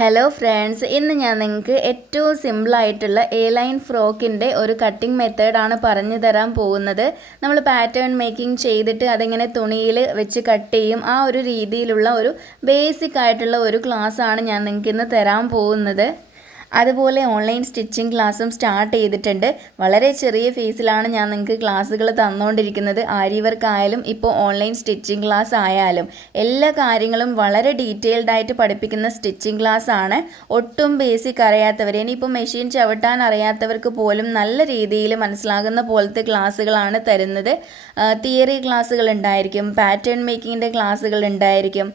Hello friends, ഇന്ന് ഞാൻ നിങ്ങൾക്ക് ഏറ്റവും സിമ്പിളായിട്ടുള്ള എ ലൈൻ ഫ്രോക്കിൻ്റെ ഒരു കട്ടിംഗ് മെത്തേഡാണ് പറഞ്ഞു തരാൻ പോകുന്നത്. നമ്മൾ പാറ്റേൺ മേക്കിംഗ് ചെയ്തിട്ട് അതെങ്ങനെ തുണിയിൽ വെച്ച് കട്ട് ചെയ്യും, ആ ഒരു രീതിയിലുള്ള ഒരു ബേസിക് ആയിട്ടുള്ള ഒരു ക്ലാസ്സാണ് ഞാൻ നിങ്ങൾക്ക് ഇന്ന് തരാൻ പോകുന്നത്. അതുപോലെ ഓൺലൈൻ സ്റ്റിച്ചിങ് ക്ലാസ്സും സ്റ്റാർട്ട് ചെയ്തിട്ടുണ്ട്. വളരെ ചെറിയ ഫീസിലാണ് ഞാൻ നിങ്ങൾക്ക് ക്ലാസ്സുകൾ തന്നുകൊണ്ടിരിക്കുന്നത്. ആരി വർക്ക് ആയാലും ഇപ്പോൾ ഓൺലൈൻ സ്റ്റിച്ചിങ് ക്ലാസ് ആയാലും എല്ലാ കാര്യങ്ങളും വളരെ ഡീറ്റെയിൽഡ് ആയിട്ട് പഠിപ്പിക്കുന്ന സ്റ്റിച്ചിങ് ക്ലാസ് ആണ്. ഒട്ടും ബേസിക് അറിയാത്തവർ, ഇനിയിപ്പോൾ മെഷീൻ ചവിട്ടാൻ അറിയാത്തവർക്ക് പോലും നല്ല രീതിയിൽ മനസ്സിലാകുന്ന പോലത്തെ ക്ലാസ്സുകളാണ് തരുന്നത്. തിയറി ക്ലാസ്സുകൾ ഉണ്ടായിരിക്കും, പാറ്റേൺ മേക്കിങ്ങിൻ്റെ ക്ലാസ്സുകൾ ഉണ്ടായിരിക്കും.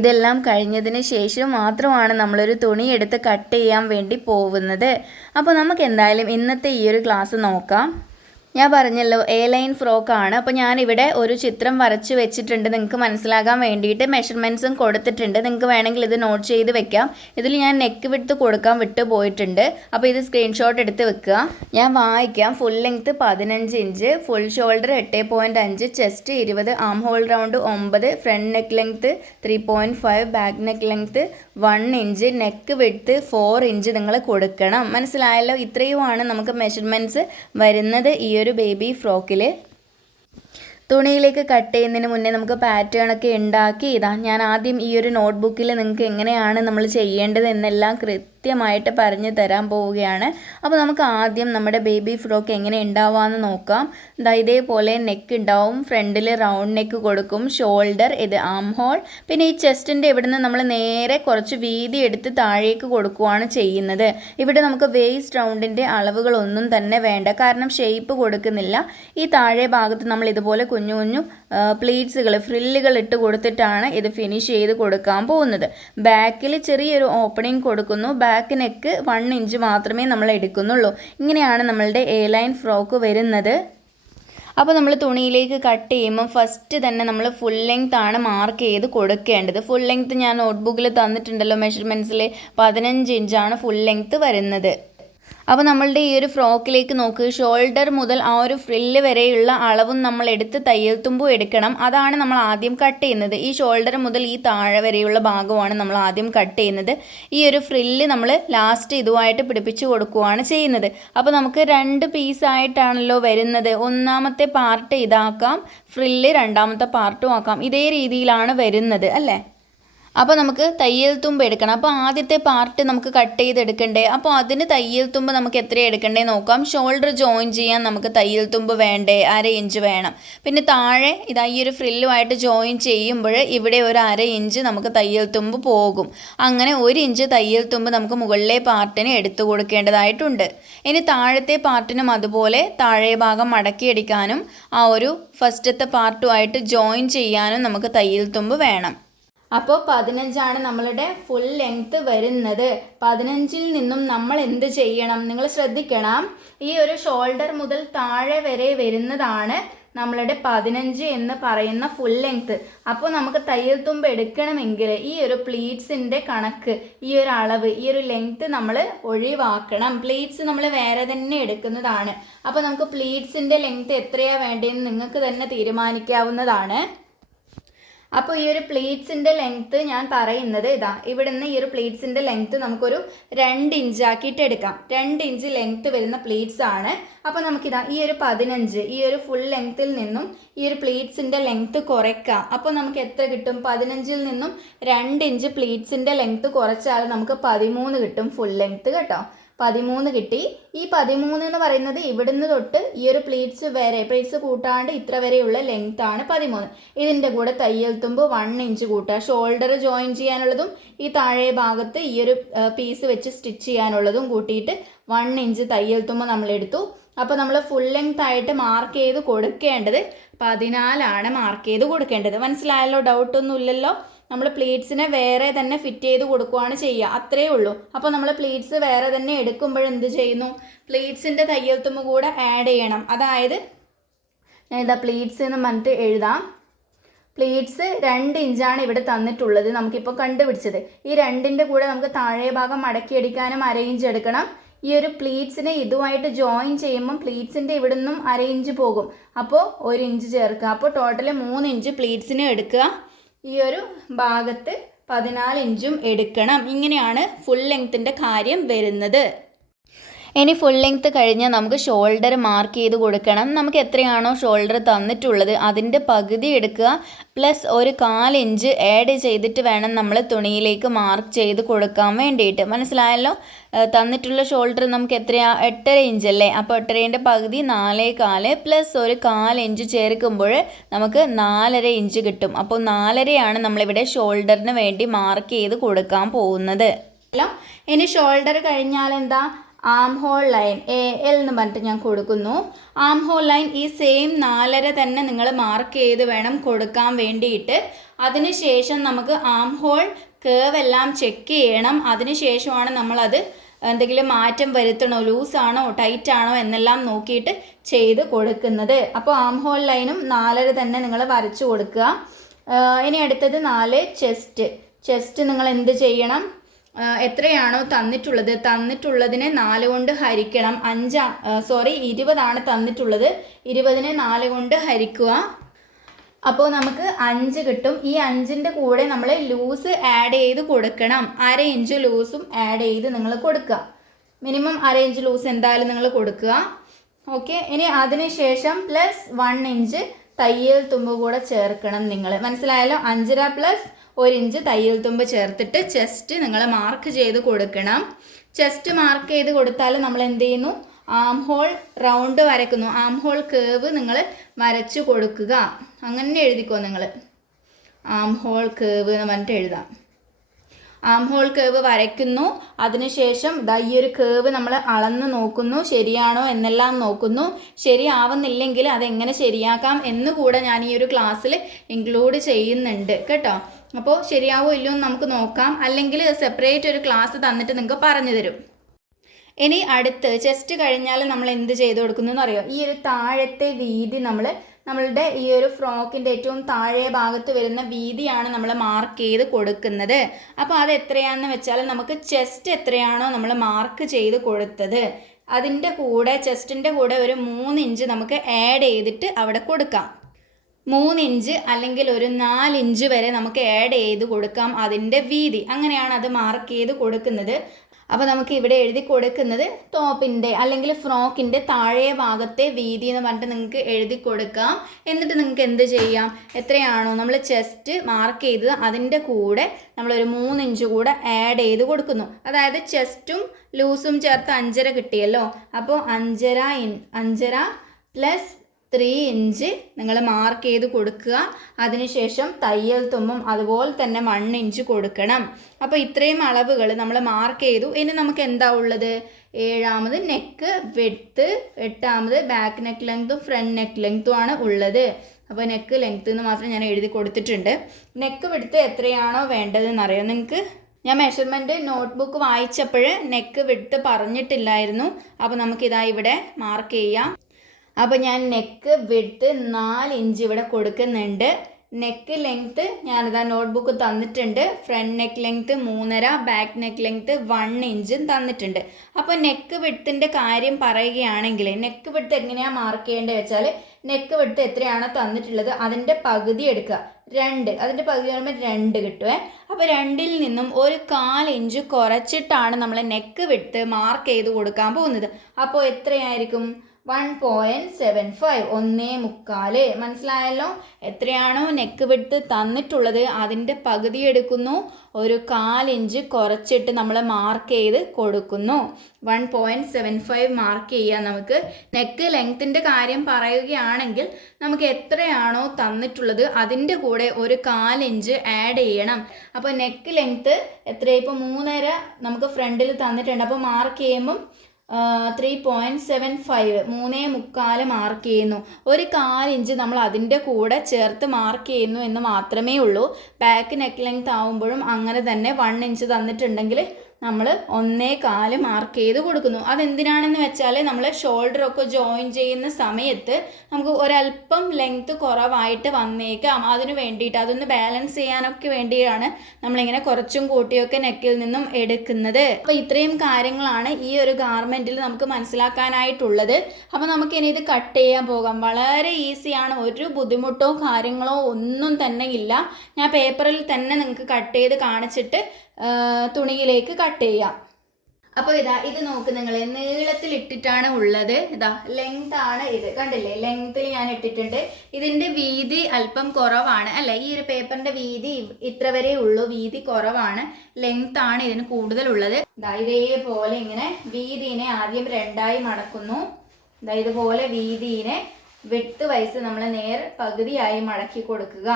ഇതെല്ലാം കഴിഞ്ഞതിന് ശേഷം മാത്രമാണ് നമ്മളൊരു തുണിയെടുത്ത് കട്ട് ചെയ്യാൻ വേണ്ടി പോകുന്നത്. അപ്പോൾ നമുക്ക് എന്തായാലും ഇന്നത്തെ ഈ ഒരു ക്ലാസ് നോക്കാം. ഞാൻ പറഞ്ഞല്ലോ എ ലൈൻ ഫ്രോക്കാണ്. അപ്പോൾ ഞാനിവിടെ ഒരു ചിത്രം വരച്ച് വെച്ചിട്ടുണ്ട്, നിങ്ങൾക്ക് മനസ്സിലാകാൻ വേണ്ടിയിട്ട്. മെഷർമെൻറ്റ്സും കൊടുത്തിട്ടുണ്ട്, നിങ്ങൾക്ക് വേണമെങ്കിൽ ഇത് നോട്ട് ചെയ്ത് വെക്കാം. ഇതിൽ ഞാൻ നെക്ക് വിട്ട് കൊടുക്കാൻ വിട്ട് പോയിട്ടുണ്ട്, അപ്പോൾ ഇത് സ്ക്രീൻഷോട്ട് എടുത്ത് വെക്കുക. ഞാൻ വായിക്കാം. Full length 15 inch, full shoulder 8.5, chest 20, arm hole round 9, front neck length 3.5, back neck length 1 inch, neck width 4 inch നിങ്ങൾ കൊടുക്കണം. മനസ്സിലായല്ലോ? ഇത്രയുമാണ് നമുക്ക് മെഷർമെൻറ്റ്സ് വരുന്നത് ഈ ഒരു ബേബി ഫ്രോക്കിൽ. തുണിയിലേക്ക് കട്ട് ചെയ്യുന്നതിന് മുന്നേ നമുക്ക് പാറ്റേൺ ഒക്കെ ഉണ്ടാക്കി ഞാൻ ആദ്യം ഈ ഒരു നോട്ട്ബുക്കിൽ നിങ്ങൾക്ക് എങ്ങനെയാണ് നമ്മൾ ചെയ്യേണ്ടത് എന്നെല്ലാം കൃത്യമായിട്ട് പറഞ്ഞു തരാൻ പോവുകയാണ്. അപ്പോൾ നമുക്ക് ആദ്യം നമ്മുടെ ബേബി ഫ്രോക്ക് എങ്ങനെ ഉണ്ടാവാമെന്ന് നോക്കാം. ഇതേപോലെ നെക്ക് ഉണ്ടാവും, ഫ്രണ്ടിൽ റൗണ്ട് നെക്ക് കൊടുക്കും, ഷോൾഡർ ഇത് ആം ഹോൾ, പിന്നെ ഈ ചെസ്റ്റിൻ്റെ ഇവിടുന്ന് നമ്മൾ നേരെ കുറച്ച് വീതി എടുത്ത് താഴേക്ക് കൊടുക്കുകയാണ് ചെയ്യുന്നത്. ഇവിടെ നമുക്ക് വേസ്റ്റ് റൗണ്ടിൻ്റെ അളവുകളൊന്നും തന്നെ വേണ്ട, കാരണം ഷേപ്പ് കൊടുക്കുന്നില്ല. ഈ താഴെ ഭാഗത്ത് നമ്മൾ ഇതുപോലെ കുഞ്ഞു കുഞ്ഞു പ്ലീറ്റ്സുകൾ, ഫ്രില്ലുകൾ ഇട്ട് കൊടുത്തിട്ടാണ് ഇത് ഫിനിഷ് ചെയ്ത് കൊടുക്കാൻ പോകുന്നത്. ബാക്കിൽ ചെറിയൊരു ഓപ്പണിംഗ് കൊടുക്കുന്നു. ബാക്ക് നെക്ക് 1 ഇഞ്ച് മാത്രമേ നമ്മൾ എടുക്കുന്നുള്ളൂ. ഇങ്ങനെയാണ് നമ്മളുടെ എ ലൈൻ ഫ്രോക്ക് വരുന്നത്. അപ്പോൾ നമ്മൾ തുണിയിലേക്ക് കട്ട് ചെയ്യുമ്പോൾ ഫസ്റ്റ് തന്നെ നമ്മൾ ഫുൾ ലെങ്ത് ആണ് മാർക്ക് ചെയ്ത് കൊടുക്കേണ്ടത്. ഫുൾ ലെങ്ത് ഞാൻ നോട്ട്ബുക്കിൽ തന്നിട്ടുണ്ടല്ലോ, മെഷർമെൻറ്റ്സിൽ 15 ഇഞ്ചാണ് ഫുൾ ലെങ്ത് വരുന്നത്. അപ്പോൾ നമ്മളുടെ ഈ ഒരു ഫ്രോക്കിലേക്ക് നോക്ക്, ഷോൾഡർ മുതൽ ആ ഒരു ഫ്രില്ല് വരെയുള്ള അളവും നമ്മൾ എടുത്ത് തയ്യൽ തുമ്പും എടുക്കണം. അതാണ് നമ്മൾ ആദ്യം കട്ട് ചെയ്യുന്നത്. ഈ ഷോൾഡർ മുതൽ ഈ താഴെ വരെയുള്ള ഭാഗമാണ് നമ്മൾ ആദ്യം കട്ട് ചെയ്യുന്നത്. ഈ ഒരു ഫ്രില്ല് നമ്മൾ ലാസ്റ്റ് ഇതുമായിട്ട് പിടിപ്പിച്ച് കൊടുക്കുകയാണ് ചെയ്യുന്നത്. അപ്പോൾ നമുക്ക് 2 പീസായിട്ടാണല്ലോ വരുന്നത്. ഒന്നാമത്തെ പാർട്ട് ഇതാക്കാം, ഫ്രില്ല് രണ്ടാമത്തെ പാർട്ടും ആക്കാം. ഇതേ രീതിയിലാണ് വരുന്നത് അല്ലേ? അപ്പോൾ നമുക്ക് തയ്യൽ തുമ്പ് എടുക്കണം. അപ്പോൾ ആദ്യത്തെ പാർട്ട് നമുക്ക് കട്ട് ചെയ്തെടുക്കണ്ടേ, അപ്പോൾ അതിന് തയ്യൽ തുമ്പ് നമുക്ക് എത്ര എടുക്കണ്ടേ നോക്കാം. ഷോൾഡർ ജോയിൻ ചെയ്യാൻ നമുക്ക് തയ്യൽ തുമ്പ് വേണ്ടേ, 1/2 ഇഞ്ച് വേണം. പിന്നെ താഴെ ഈ ഒരു ഫ്രില്ലുമായിട്ട് ജോയിൻ ചെയ്യുമ്പോൾ ഇവിടെ ഒരു 1/2 ഇഞ്ച് നമുക്ക് തയ്യൽ തുമ്പ് പോകും. അങ്ങനെ 1 ഇഞ്ച് തയ്യൽ തുമ്പ് നമുക്ക് മുകളിലെ പാർട്ടിന് എടുത്തു കൊടുക്കേണ്ടതായിട്ടുണ്ട്. ഇനി താഴത്തെ പാർട്ടിനും അതുപോലെ താഴെ ഭാഗം മടക്കിയടിക്കാനും ആ ഒരു ഫസ്റ്റത്തെ പാർട്ടുമായിട്ട് ജോയിൻ ചെയ്യാനും നമുക്ക് തയ്യൽ തുമ്പ് വേണം. അപ്പോൾ 15 നമ്മളുടെ ഫുൾ ലെങ്ത്ത് വരുന്നത്. 15-ൽ നിന്നും നമ്മൾ എന്ത് ചെയ്യണം, നിങ്ങൾ ശ്രദ്ധിക്കണം. ഈ ഒരു ഷോൾഡർ മുതൽ താഴെ വരെ വരുന്നതാണ് നമ്മളുടെ 15 എന്ന് പറയുന്ന ഫുൾ ലെങ്ത്ത്. അപ്പോൾ നമുക്ക് തയ്യൽ തുമ്പ് എടുക്കണമെങ്കിൽ ഈ ഒരു പ്ലീറ്റ്സിൻ്റെ കണക്ക്, ഈ ഒരു അളവ്, ഈ ഒരു ലെങ്ത്ത് നമ്മൾ ഒഴിവാക്കണം. പ്ലീറ്റ്സ് നമ്മൾ വേറെ തന്നെ എടുക്കുന്നതാണ്. അപ്പോൾ നമുക്ക് പ്ലീറ്റ്സിൻ്റെ ലെങ്ത്ത് എത്രയാണ് വേണ്ടതെന്ന് നിങ്ങൾക്ക് തന്നെ തീരുമാനിക്കാവുന്നതാണ്. അപ്പോൾ ഈ ഒരു പ്ലീറ്റ്സിൻ്റെ ലെങ്ത്ത് ഞാൻ പറയുന്നത് ഇവിടുന്ന് ഈ ഒരു പ്ലീറ്റ്സിൻ്റെ ലെങ്ത്ത് നമുക്കൊരു 2 ഇഞ്ചാക്കിയിട്ട് എടുക്കാം. 2 ഇഞ്ച് ലെങ്ത്ത് വരുന്ന പ്ലീറ്റ്സ് ആണ്. അപ്പോൾ നമുക്കിതാ ഈ ഒരു 15, ഈ ഒരു ഫുൾ ലെങ്ത്തിൽ നിന്നും ഈ ഒരു പ്ലീറ്റ്സിൻ്റെ ലെങ്ത്ത് കുറയ്ക്കാം. അപ്പോൾ നമുക്ക് എത്ര കിട്ടും? 15-ൽ നിന്നും 2 ഇഞ്ച് പ്ലീറ്റ്സിൻ്റെ ലെങ്ത്ത് കുറച്ചാൽ നമുക്ക് 13 കിട്ടും ഫുൾ ലെങ്ത്ത് കേട്ടോ. 13 കിട്ടി. ഈ 13 എന്ന് പറയുന്നത് ഇവിടുന്ന് തൊട്ട് ഈ ഒരു പ്ലീറ്റ്സ് വരെ, പ്ലീറ്റ്സ് കൂട്ടാണ്ട് ഇത്ര വരെയുള്ള ലെങ്ത് ആണ് 13. ഇതിൻ്റെ കൂടെ തയ്യൽ തുമ്പ് 1 ഇഞ്ച് കൂട്ടുക. ഷോൾഡർ ജോയിൻ ചെയ്യാനുള്ളതും ഈ താഴെ ഭാഗത്ത് ഈ ഒരു പീസ് വെച്ച് സ്റ്റിച്ച് ചെയ്യാനുള്ളതും കൂട്ടിയിട്ട് 1 ഇഞ്ച് തയ്യൽ തുമ്പ് നമ്മൾ എടുത്തു. അപ്പോൾ നമ്മൾ ഫുൾ ലെങ്ത് ആയിട്ട് മാർക്ക് ചെയ്ത് കൊടുക്കേണ്ടത് 14 മാർക്ക് ചെയ്ത് കൊടുക്കേണ്ടത്. മനസ്സിലായല്ലോ? ഡൗട്ടൊന്നും ഇല്ലല്ലോ? നമ്മൾ പ്ലീറ്റ്സിനെ വേറെ തന്നെ ഫിറ്റ് ചെയ്ത് കൊടുക്കുകയാണ് ചെയ്യുക, അത്രയേ ഉള്ളൂ. അപ്പോൾ നമ്മൾ പ്ലീറ്റ്സ് വേറെ തന്നെ എടുക്കുമ്പോൾ എന്ത് ചെയ്യുന്നു, പ്ലീറ്റ്സിൻ്റെ തയ്യൽ തുമ്പ് കൂടെ ആഡ് ചെയ്യണം. അതായത് ഞാൻ പ്ലീറ്റ്സ് എന്ന് പറഞ്ഞിട്ട് എഴുതാം. പ്ലീറ്റ്സ് 2 ഇഞ്ചാണ് ഇവിടെ തന്നിട്ടുള്ളത്, നമുക്കിപ്പോൾ കണ്ടുപിടിച്ചത്. ഈ 2ൻ്റെ കൂടെ നമുക്ക് താഴെ ഭാഗം മടക്കിയടിക്കാനും 1/2 ഇഞ്ച് എടുക്കണം. ഈ ഒരു പ്ലീറ്റ്സിനെ ഇതുമായിട്ട് ജോയിൻ ചെയ്യുമ്പം പ്ലീറ്റ്സിൻ്റെ ഇവിടെ നിന്നും 1/2 ഇഞ്ച് പോകും. അപ്പോൾ 1 ഇഞ്ച് ചേർക്കുക. അപ്പോൾ ടോട്ടൽ 3 ഇഞ്ച് പ്ലീറ്റ്സിന് എടുക്കുക. ഈ ഒരു ഭാഗത്ത് 14 ഇഞ്ചും എടുക്കണം. ഇങ്ങനെയാണ് ഫുൾ ലെങ്ത്തിൻ്റെ കാര്യം വരുന്നത്. ഇനി ഫുൾ ലെങ്ത്ത് കഴിഞ്ഞാൽ നമുക്ക് ഷോൾഡർ മാർക്ക് ചെയ്ത് കൊടുക്കണം. നമുക്ക് എത്രയാണോ ഷോൾഡർ തന്നിട്ടുള്ളത് അതിൻ്റെ പകുതി എടുക്കുക, പ്ലസ് ഒരു 1/4 ഇഞ്ച് ആഡ് ചെയ്തിട്ട് വേണം നമ്മൾ തുണിയിലേക്ക് മാർക്ക് ചെയ്ത് കൊടുക്കാൻ വേണ്ടിയിട്ട്. മനസ്സിലായല്ലോ? തന്നിട്ടുള്ള ഷോൾഡർ നമുക്ക് എത്രയാ? 8.5 ഇഞ്ച് അല്ലേ? അപ്പോൾ 8.5ൻ്റെ പകുതി 4.25 പ്ലസ് ഒരു 1/4 ഇഞ്ച് ചേർക്കുമ്പോൾ നമുക്ക് 4.5 ഇഞ്ച് കിട്ടും. അപ്പോൾ 4.5 നമ്മളിവിടെ ഷോൾഡറിന് വേണ്ടി മാർക്ക് ചെയ്ത് കൊടുക്കാൻ പോകുന്നത്. ഇനി ഷോൾഡർ കഴിഞ്ഞാൽ എന്താ? ആം ഹോൾ ലൈൻ AL എന്ന് പറഞ്ഞിട്ട് ഞാൻ കൊടുക്കുന്നു. ആം ഹോൾ ലൈൻ ഈ സെയിം 4.5 തന്നെ നിങ്ങൾ മാർക്ക് ചെയ്ത് വേണം കൊടുക്കാൻ വേണ്ടിയിട്ട്. അതിനുശേഷം നമുക്ക് ആം ഹോൾ കേവ് എല്ലാം ചെക്ക് ചെയ്യണം. അതിനുശേഷമാണ് നമ്മളത് എന്തെങ്കിലും മാറ്റം വരുത്തണോ, ലൂസാണോ ടൈറ്റ് ആണോ എന്നെല്ലാം നോക്കിയിട്ട് ചെയ്ത് കൊടുക്കുന്നത്. അപ്പോൾ ആം ഹോൾ ലൈനും 4.5 തന്നെ നിങ്ങൾ വരച്ചു കൊടുക്കുക. ഇനി അടുത്തത് 4 ചെസ്റ്റ് നിങ്ങൾ എന്ത് ചെയ്യണം? എത്രയാണോ തന്നിട്ടുള്ളതിനെ 4 കൊണ്ട് ഹരിക്കണം. 20 തന്നിട്ടുള്ളത്, 20നെ 4 കൊണ്ട് ഹരിക്കുക. അപ്പോൾ നമുക്ക് 5 കിട്ടും. ഈ 5ൻ്റെ കൂടെ നമ്മൾ ലൂസ് ആഡ് ചെയ്ത് കൊടുക്കണം. 1/2 ഇഞ്ച് ലൂസും ആഡ് ചെയ്ത് നിങ്ങൾ കൊടുക്കുക. മിനിമം 1/2 ഇഞ്ച് ലൂസ് എന്തായാലും നിങ്ങൾ കൊടുക്കുക. ഓക്കെ. ഇനി അതിന് ശേഷം പ്ലസ് 1 ഇഞ്ച് തയ്യൽ തുമ്പ് കൂടെ ചേർക്കണം നിങ്ങൾ. മനസ്സിലായല്ലോ? 5.5 പ്ലസ് 1 ഇഞ്ച് തയ്യൽ തുമ്പ് ചേർത്തിട്ട് ചെസ്റ്റ് നിങ്ങൾ മാർക്ക് ചെയ്ത് കൊടുക്കണം. ചെസ്റ്റ് മാർക്ക് ചെയ്ത് കൊടുത്താൽ നമ്മൾ എന്ത് ചെയ്യുന്നു? ആം ഹോൾ റൗണ്ട് വരയ്ക്കുന്നു. ആം ഹോൾ കേവ് നിങ്ങൾ വരച്ചു കൊടുക്കുക. അങ്ങനെ എഴുതിക്കോ നിങ്ങൾ. ആം ഹോൾ കേവ് എന്ന് പറഞ്ഞിട്ട് എഴുതാം. ആം ഹോൾ കേവ് വരയ്ക്കുന്നു. അതിനുശേഷം ഈ ഒരു കേവ് നമ്മൾ അളന്ന് നോക്കുന്നു, ശരിയാണോ എന്നെല്ലാം നോക്കുന്നു. ശരിയാവുന്നില്ലെങ്കിൽ അതെങ്ങനെ ശരിയാക്കാം എന്നുകൂടെ ഞാൻ ഈ ഒരു ക്ലാസ്സിൽ ഇൻക്ലൂഡ് ചെയ്യുന്നുണ്ട് കേട്ടോ. അപ്പോൾ ശരിയാവോ ഇല്ലയോ എന്ന് നമുക്ക് നോക്കാം. അല്ലെങ്കിൽ സെപ്പറേറ്റ് ഒരു ക്ലാസ് തന്നിട്ട് നിങ്ങൾക്ക് പറഞ്ഞു തരും. ഇനി അടുത്ത് ചെസ്റ്റ് കഴിഞ്ഞാൽ നമ്മൾ എന്ത് ചെയ്ത് കൊടുക്കുന്നു എന്നറിയോ? ഈ ഒരു താഴത്തെ വീതി നമ്മളുടെ ഈ ഒരു ഫ്രോക്കിൻ്റെ ഏറ്റവും താഴെ ഭാഗത്ത് വരുന്ന വീതിയാണ് നമ്മൾ മാർക്ക് ചെയ്ത് കൊടുക്കുന്നത്. അപ്പോൾ അത് എത്രയാണെന്ന് വെച്ചാൽ നമുക്ക് ചെസ്റ്റ് എത്രയാണോ നമ്മൾ മാർക്ക് ചെയ്ത് കൊടുത്തത് അതിൻ്റെ കൂടെ ചെസ്റ്റിൻ്റെ കൂടെ ഒരു 3 ഇഞ്ച് നമുക്ക് ആഡ് ചെയ്തിട്ട് അവിടെ കൊടുക്കാം. 3 ഇഞ്ച് അല്ലെങ്കിൽ ഒരു 4 ഇഞ്ച് വരെ നമുക്ക് ആഡ് ചെയ്ത് കൊടുക്കാം അതിൻ്റെ വീതി. അങ്ങനെയാണ് അത് മാർക്ക് ചെയ്ത് കൊടുക്കുന്നത്. അപ്പോൾ നമുക്ക് ഇവിടെ എഴുതി കൊടുക്കുന്നത് ടോപ്പിൻ്റെ അല്ലെങ്കിൽ ഫ്രോക്കിൻ്റെ താഴെ ഭാഗത്തെ വീതി എന്ന് പറഞ്ഞിട്ട് നിങ്ങൾക്ക് എഴുതി കൊടുക്കാം. എന്നിട്ട് നിങ്ങൾക്ക് എന്ത് ചെയ്യാം? എത്രയാണോ നമ്മൾ ചെസ്റ്റ് മാർക്ക് ചെയ്തത് അതിൻ്റെ കൂടെ നമ്മളൊരു 3 ഇഞ്ച് കൂടെ ആഡ് ചെയ്ത് കൊടുക്കുന്നു. അതായത് ചെസ്റ്റും ലൂസും ചേർത്ത് 5.5 കിട്ടിയല്ലോ. അപ്പോൾ 5.5 പ്ലസ് 3 ഇഞ്ച് നിങ്ങൾ മാർക്ക് ചെയ്ത് കൊടുക്കുക. അതിനുശേഷം തയ്യൽ തുമ്പും അതുപോലെ തന്നെ 1 ഇഞ്ച് കൊടുക്കണം. അപ്പോൾ ഇത്രയും അളവുകൾ നമ്മൾ മാർക്ക് ചെയ്തു. ഇനി നമുക്ക് എന്താ ഉള്ളത്? 7ാമത് നെക്ക് വിഡ്ത്ത്, 8ാമത് ബാക്ക് നെക്ക് ലെങ്ത്തും ഫ്രണ്ട് നെക്ക് ലെങ്ത്തും ആണ് ഉള്ളത്. അപ്പോൾ നെക്ക് ലെങ്ത്ത് എന്ന് മാത്രം ഞാൻ എഴുതി കൊടുത്തിട്ടുണ്ട്. നെക്ക് വിഡ്ത്ത് എത്രയാണോ വേണ്ടതെന്ന് അറിയാം നിങ്ങൾക്ക്. ഞാൻ മെഷർമെൻറ്റ് നോട്ട്ബുക്ക് വായിച്ചപ്പോൾ നെക്ക് വിഡ്ത്ത് പറഞ്ഞിട്ടില്ലായിരുന്നു. അപ്പോൾ നമുക്കിതാ ഇവിടെ മാർക്ക് ചെയ്യാം. അപ്പോൾ ഞാൻ നെക്ക് വിഡ്ത്ത് 4 ഇഞ്ച് ഇവിടെ കൊടുക്കുന്നുണ്ട്. നെക്ക് ലെങ്ത്ത് ഞാനിതാ നോട്ട്ബുക്ക് തന്നിട്ടുണ്ട്. Front neck length 3.5, back neck length 1 ഇഞ്ചും തന്നിട്ടുണ്ട്. അപ്പോൾ നെക്ക് വിഡ്ത്തിൻ്റെ കാര്യം പറയുകയാണെങ്കിൽ നെക്ക് വിഡ്ത്ത് എങ്ങനെയാണ് മാർക്ക് ചെയ്യേണ്ടത് വെച്ചാൽ നെക്ക് വിഡ്ത്ത് എത്രയാണോ തന്നിട്ടുള്ളത് അതിൻ്റെ പകുതി എടുക്കുക. 2, അതിൻ്റെ പകുതി പറയുമ്പോൾ 2 കിട്ടുമേ. അപ്പോൾ 2ൽ നിന്നും ഒരു 1/4 ഇഞ്ച് കുറച്ചിട്ടാണ് നമ്മൾ നെക്ക് വിഡ്ത്ത് മാർക്ക് ചെയ്ത് കൊടുക്കാൻ പോകുന്നത്. അപ്പോൾ എത്രയായിരിക്കും? 1.75, 1.75. മനസ്സിലായല്ലോ? എത്രയാണോ നെക്ക് വിഡ്ത്ത് തന്നിട്ടുള്ളത് അതിൻ്റെ പകുതി എടുക്കുന്നു, ഒരു 1/4 ഇഞ്ച് കുറച്ചിട്ട് നമ്മൾ മാർക്ക് ചെയ്ത് കൊടുക്കുന്നു. 1.75 മാർക്ക് ചെയ്യാം. നമുക്ക് നെക്ക് ലെങ്ത്തിൻ്റെ കാര്യം പറയുകയാണെങ്കിൽ നമുക്ക് എത്രയാണോ തന്നിട്ടുള്ളത് അതിൻ്റെ കൂടെ ഒരു 1/4 ഇഞ്ച് ആഡ് ചെയ്യണം. അപ്പോൾ നെക്ക് ലെങ്ത്ത് എത്രയാണ്? ഇപ്പോൾ 3.5 നമുക്ക് ഫ്രണ്ടിൽ തന്നിട്ടുണ്ട്. അപ്പോൾ മാർക്ക് ചെയ്യുമ്പം 3.75, 3.75 മാർക്ക് ചെയ്യുന്നു. ഒരു 1/4 ഇഞ്ച് നമ്മൾ അതിൻ്റെ കൂടെ ചേർത്ത് മാർക്ക് ചെയ്യുന്നു എന്ന് മാത്രമേ ഉള്ളൂ. ബാക്ക് നെക്ക് ലെങ്ത് ആവുമ്പോഴും അങ്ങനെ തന്നെ 1 ഇഞ്ച് തന്നിട്ടുണ്ടെങ്കിൽ നമ്മൾ 1.25 മാർക്ക് ചെയ്ത് കൊടുക്കുന്നു. അതെന്തിനാണെന്ന് വെച്ചാൽ നമ്മൾ ഷോൾഡറൊക്കെ ജോയിൻ ചെയ്യുന്ന സമയത്ത് നമുക്ക് ഒരല്പം ലെങ്ത്ത് കുറവായിട്ട് വന്നേക്കാം. അതിന് വേണ്ടിയിട്ട് അതൊന്ന് ബാലൻസ് ചെയ്യാനൊക്കെ വേണ്ടിയാണ് നമ്മളിങ്ങനെ കുറച്ചും കൂട്ടിയൊക്കെ നെക്കിൽ നിന്നും എടുക്കുന്നത്. അപ്പോൾ ഇത്രയും കാര്യങ്ങളാണ് ഈ ഒരു ഗാർമെൻറ്റിൽ നമുക്ക് മനസ്സിലാക്കാനായിട്ടുള്ളത്. അപ്പോൾ നമുക്കിനി ഇത് കട്ട് ചെയ്യാൻ പോകാം. വളരെ ഈസിയാണ്, ഒരു ബുദ്ധിമുട്ടോ കാര്യങ്ങളോ ഒന്നും തന്നെ ഇല്ല. ഞാൻ പേപ്പറിൽ തന്നെ നിങ്ങൾക്ക് കട്ട് ചെയ്ത് കാണിച്ചിട്ട് തുണിയിലേക്ക് കട്ട് ചെയ്യാം. അപ്പോൾ ഇത് നോക്ക്, നിങ്ങൾ നീളത്തിൽ ഇട്ടിട്ടാണ് ഉള്ളത്. ലെങ്ത് ആണ് ഇത്, കണ്ടില്ലേ? ലെങ്ത്തിൽ ഞാൻ ഇട്ടിട്ടുണ്ട്. ഇതിൻ്റെ വീതി അല്പം കുറവാണ് അല്ലേ? ഈ ഒരു പേപ്പറിൻ്റെ വീതി ഇത്ര വരെ ഉള്ളൂ, വീതി കുറവാണ്. ലെങ്ത് ആണ് ഇതിന് കൂടുതലുള്ളത്. ഇതേപോലെ ഇങ്ങനെ വീതിനെ ആദ്യം 2ആയി മടക്കുന്നു. ഇതുപോലെ വീതിനെ വിഡ്ത്ത് വൈസ് നമ്മൾ പകുതിയായി മടക്കി കൊടുക്കുക.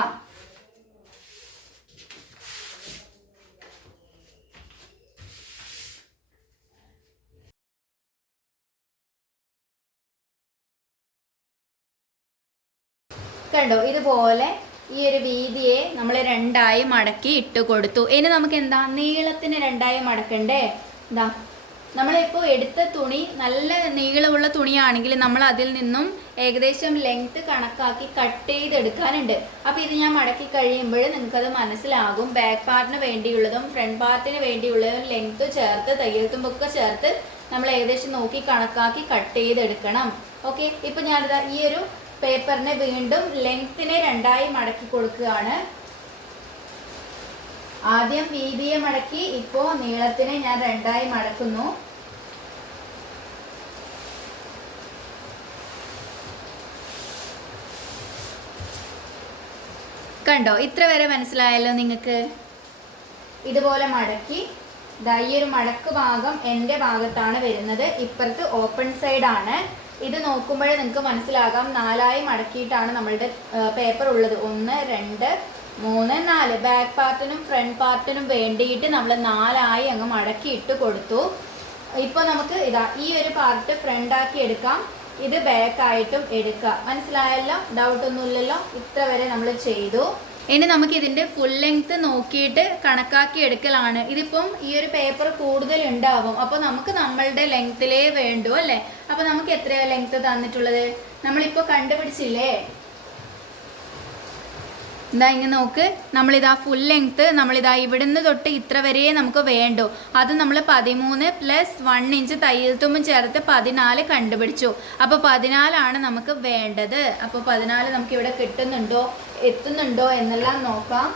കണ്ടോ? ഇതുപോലെ ഈ ഒരു വീതിയെ നമ്മൾ 2ആയി മടക്കി ഇട്ട് കൊടുത്തു. ഇനി നമുക്ക് എന്താ, നീളത്തിന് 2ആയി മടക്കണ്ടേ? നമ്മളിപ്പോൾ എടുത്ത തുണി നല്ല നീളമുള്ള തുണിയാണെങ്കിൽ നമ്മൾ അതിൽ നിന്നും ഏകദേശം ലെങ്ത്ത് കണക്കാക്കി കട്ട് ചെയ്തെടുക്കാനുണ്ട്. അപ്പോൾ ഇത് ഞാൻ മടക്കി കഴിയുമ്പോൾ നിങ്ങൾക്കത് മനസ്സിലാകും. ബാക്ക് പാർട്ടിന് വേണ്ടിയുള്ളതും ഫ്രണ്ട് പാർട്ടിന് വേണ്ടിയുള്ളതും ലെങ്ത്ത് ചേർത്ത് തയ്യൽ തുമ്പൊക്കെ ചേർത്ത് നമ്മൾ ഏകദേശം നോക്കി കണക്കാക്കി കട്ട് ചെയ്തെടുക്കണം. ഓക്കെ, ഇപ്പോൾ ഞാനിതാ ഈ ഒരു പേപ്പറിനെ വീണ്ടും ലെങ്ത്തിനെ 2ആയി മടക്കി കൊടുക്കുകയാണ്. ആദ്യം വീതിയെ മടക്കി, ഇപ്പോൾ നീളത്തിനെ ഞാൻ 2ആയി മടക്കുന്നു. കണ്ടോ? ഇത്ര വരെ മനസ്സിലായല്ലോ നിങ്ങൾക്ക്? ഇതുപോലെ മടക്കി ഈ ഒരു മടക്ക് ഭാഗം എൻ്റെ ഭാഗത്താണ് വരുന്നത്. ഇപ്പുറത്ത് ഓപ്പൺ സൈഡാണ്. ഇത് നോക്കുമ്പോഴേ നിങ്ങൾക്ക് മനസ്സിലാകാം 4ആയി മടക്കിയിട്ടാണ് നമ്മളുടെ പേപ്പർ ഉള്ളത്. 1 2 3 4 ബാക്ക് പാർട്ടിനും ഫ്രണ്ട് പാർട്ടിനും വേണ്ടിയിട്ട് നമ്മൾ 4ആയി അങ്ങ് മടക്കി ഇട്ട് കൊടുത്തു. ഇപ്പോൾ നമുക്ക് ഈ ഒരു പാർട്ട് ഫ്രണ്ടാക്കി എടുക്കാം, ഇത് ബാക്കായിട്ടും എടുക്കാം. മനസ്സിലായല്ലോ? ഡൗട്ടൊന്നുമില്ലല്ലോ? ഇത്ര വരെ നമ്മൾ ചെയ്തു. ഇനി നമുക്ക് ഇതിൻ്റെ ഫുൾ ലെങ്ത്ത് നോക്കിയിട്ട് കണക്കാക്കി എടുക്കലാണ്. ഇതിപ്പം ഈ ഒരു പേപ്പർ കൂടുതൽ ഉണ്ടാവും, അപ്പോൾ നമുക്ക് നമ്മളുടെ ലെങ്ത്തിലേ വേണ്ടു അല്ലേ? അപ്പോൾ നമുക്ക് എത്രയാ ലെങ്ത്ത് തന്നിട്ടുള്ളത് നമ്മളിപ്പോൾ കണ്ടുപിടിച്ചില്ലേ? ഇങ്ങനെ നോക്ക്, നമ്മളിതാ ഫുൾ ലെങ്ത്ത് നമ്മളിതാ ഇവിടുന്ന് തൊട്ട് ഇത്ര വരെ നമുക്ക് വേണ്ടു. അത് നമ്മൾ 13 + 1 ഇഞ്ച് തയ്യൽ തുമ്പും ചേർത്ത് 14 കണ്ടുപിടിച്ചു. അപ്പോൾ 14 നമുക്ക് വേണ്ടത്. അപ്പോൾ 14 നമുക്ക് ഇവിടെ എത്തുന്നുണ്ടോ എന്നെല്ലാം നോക്കാം.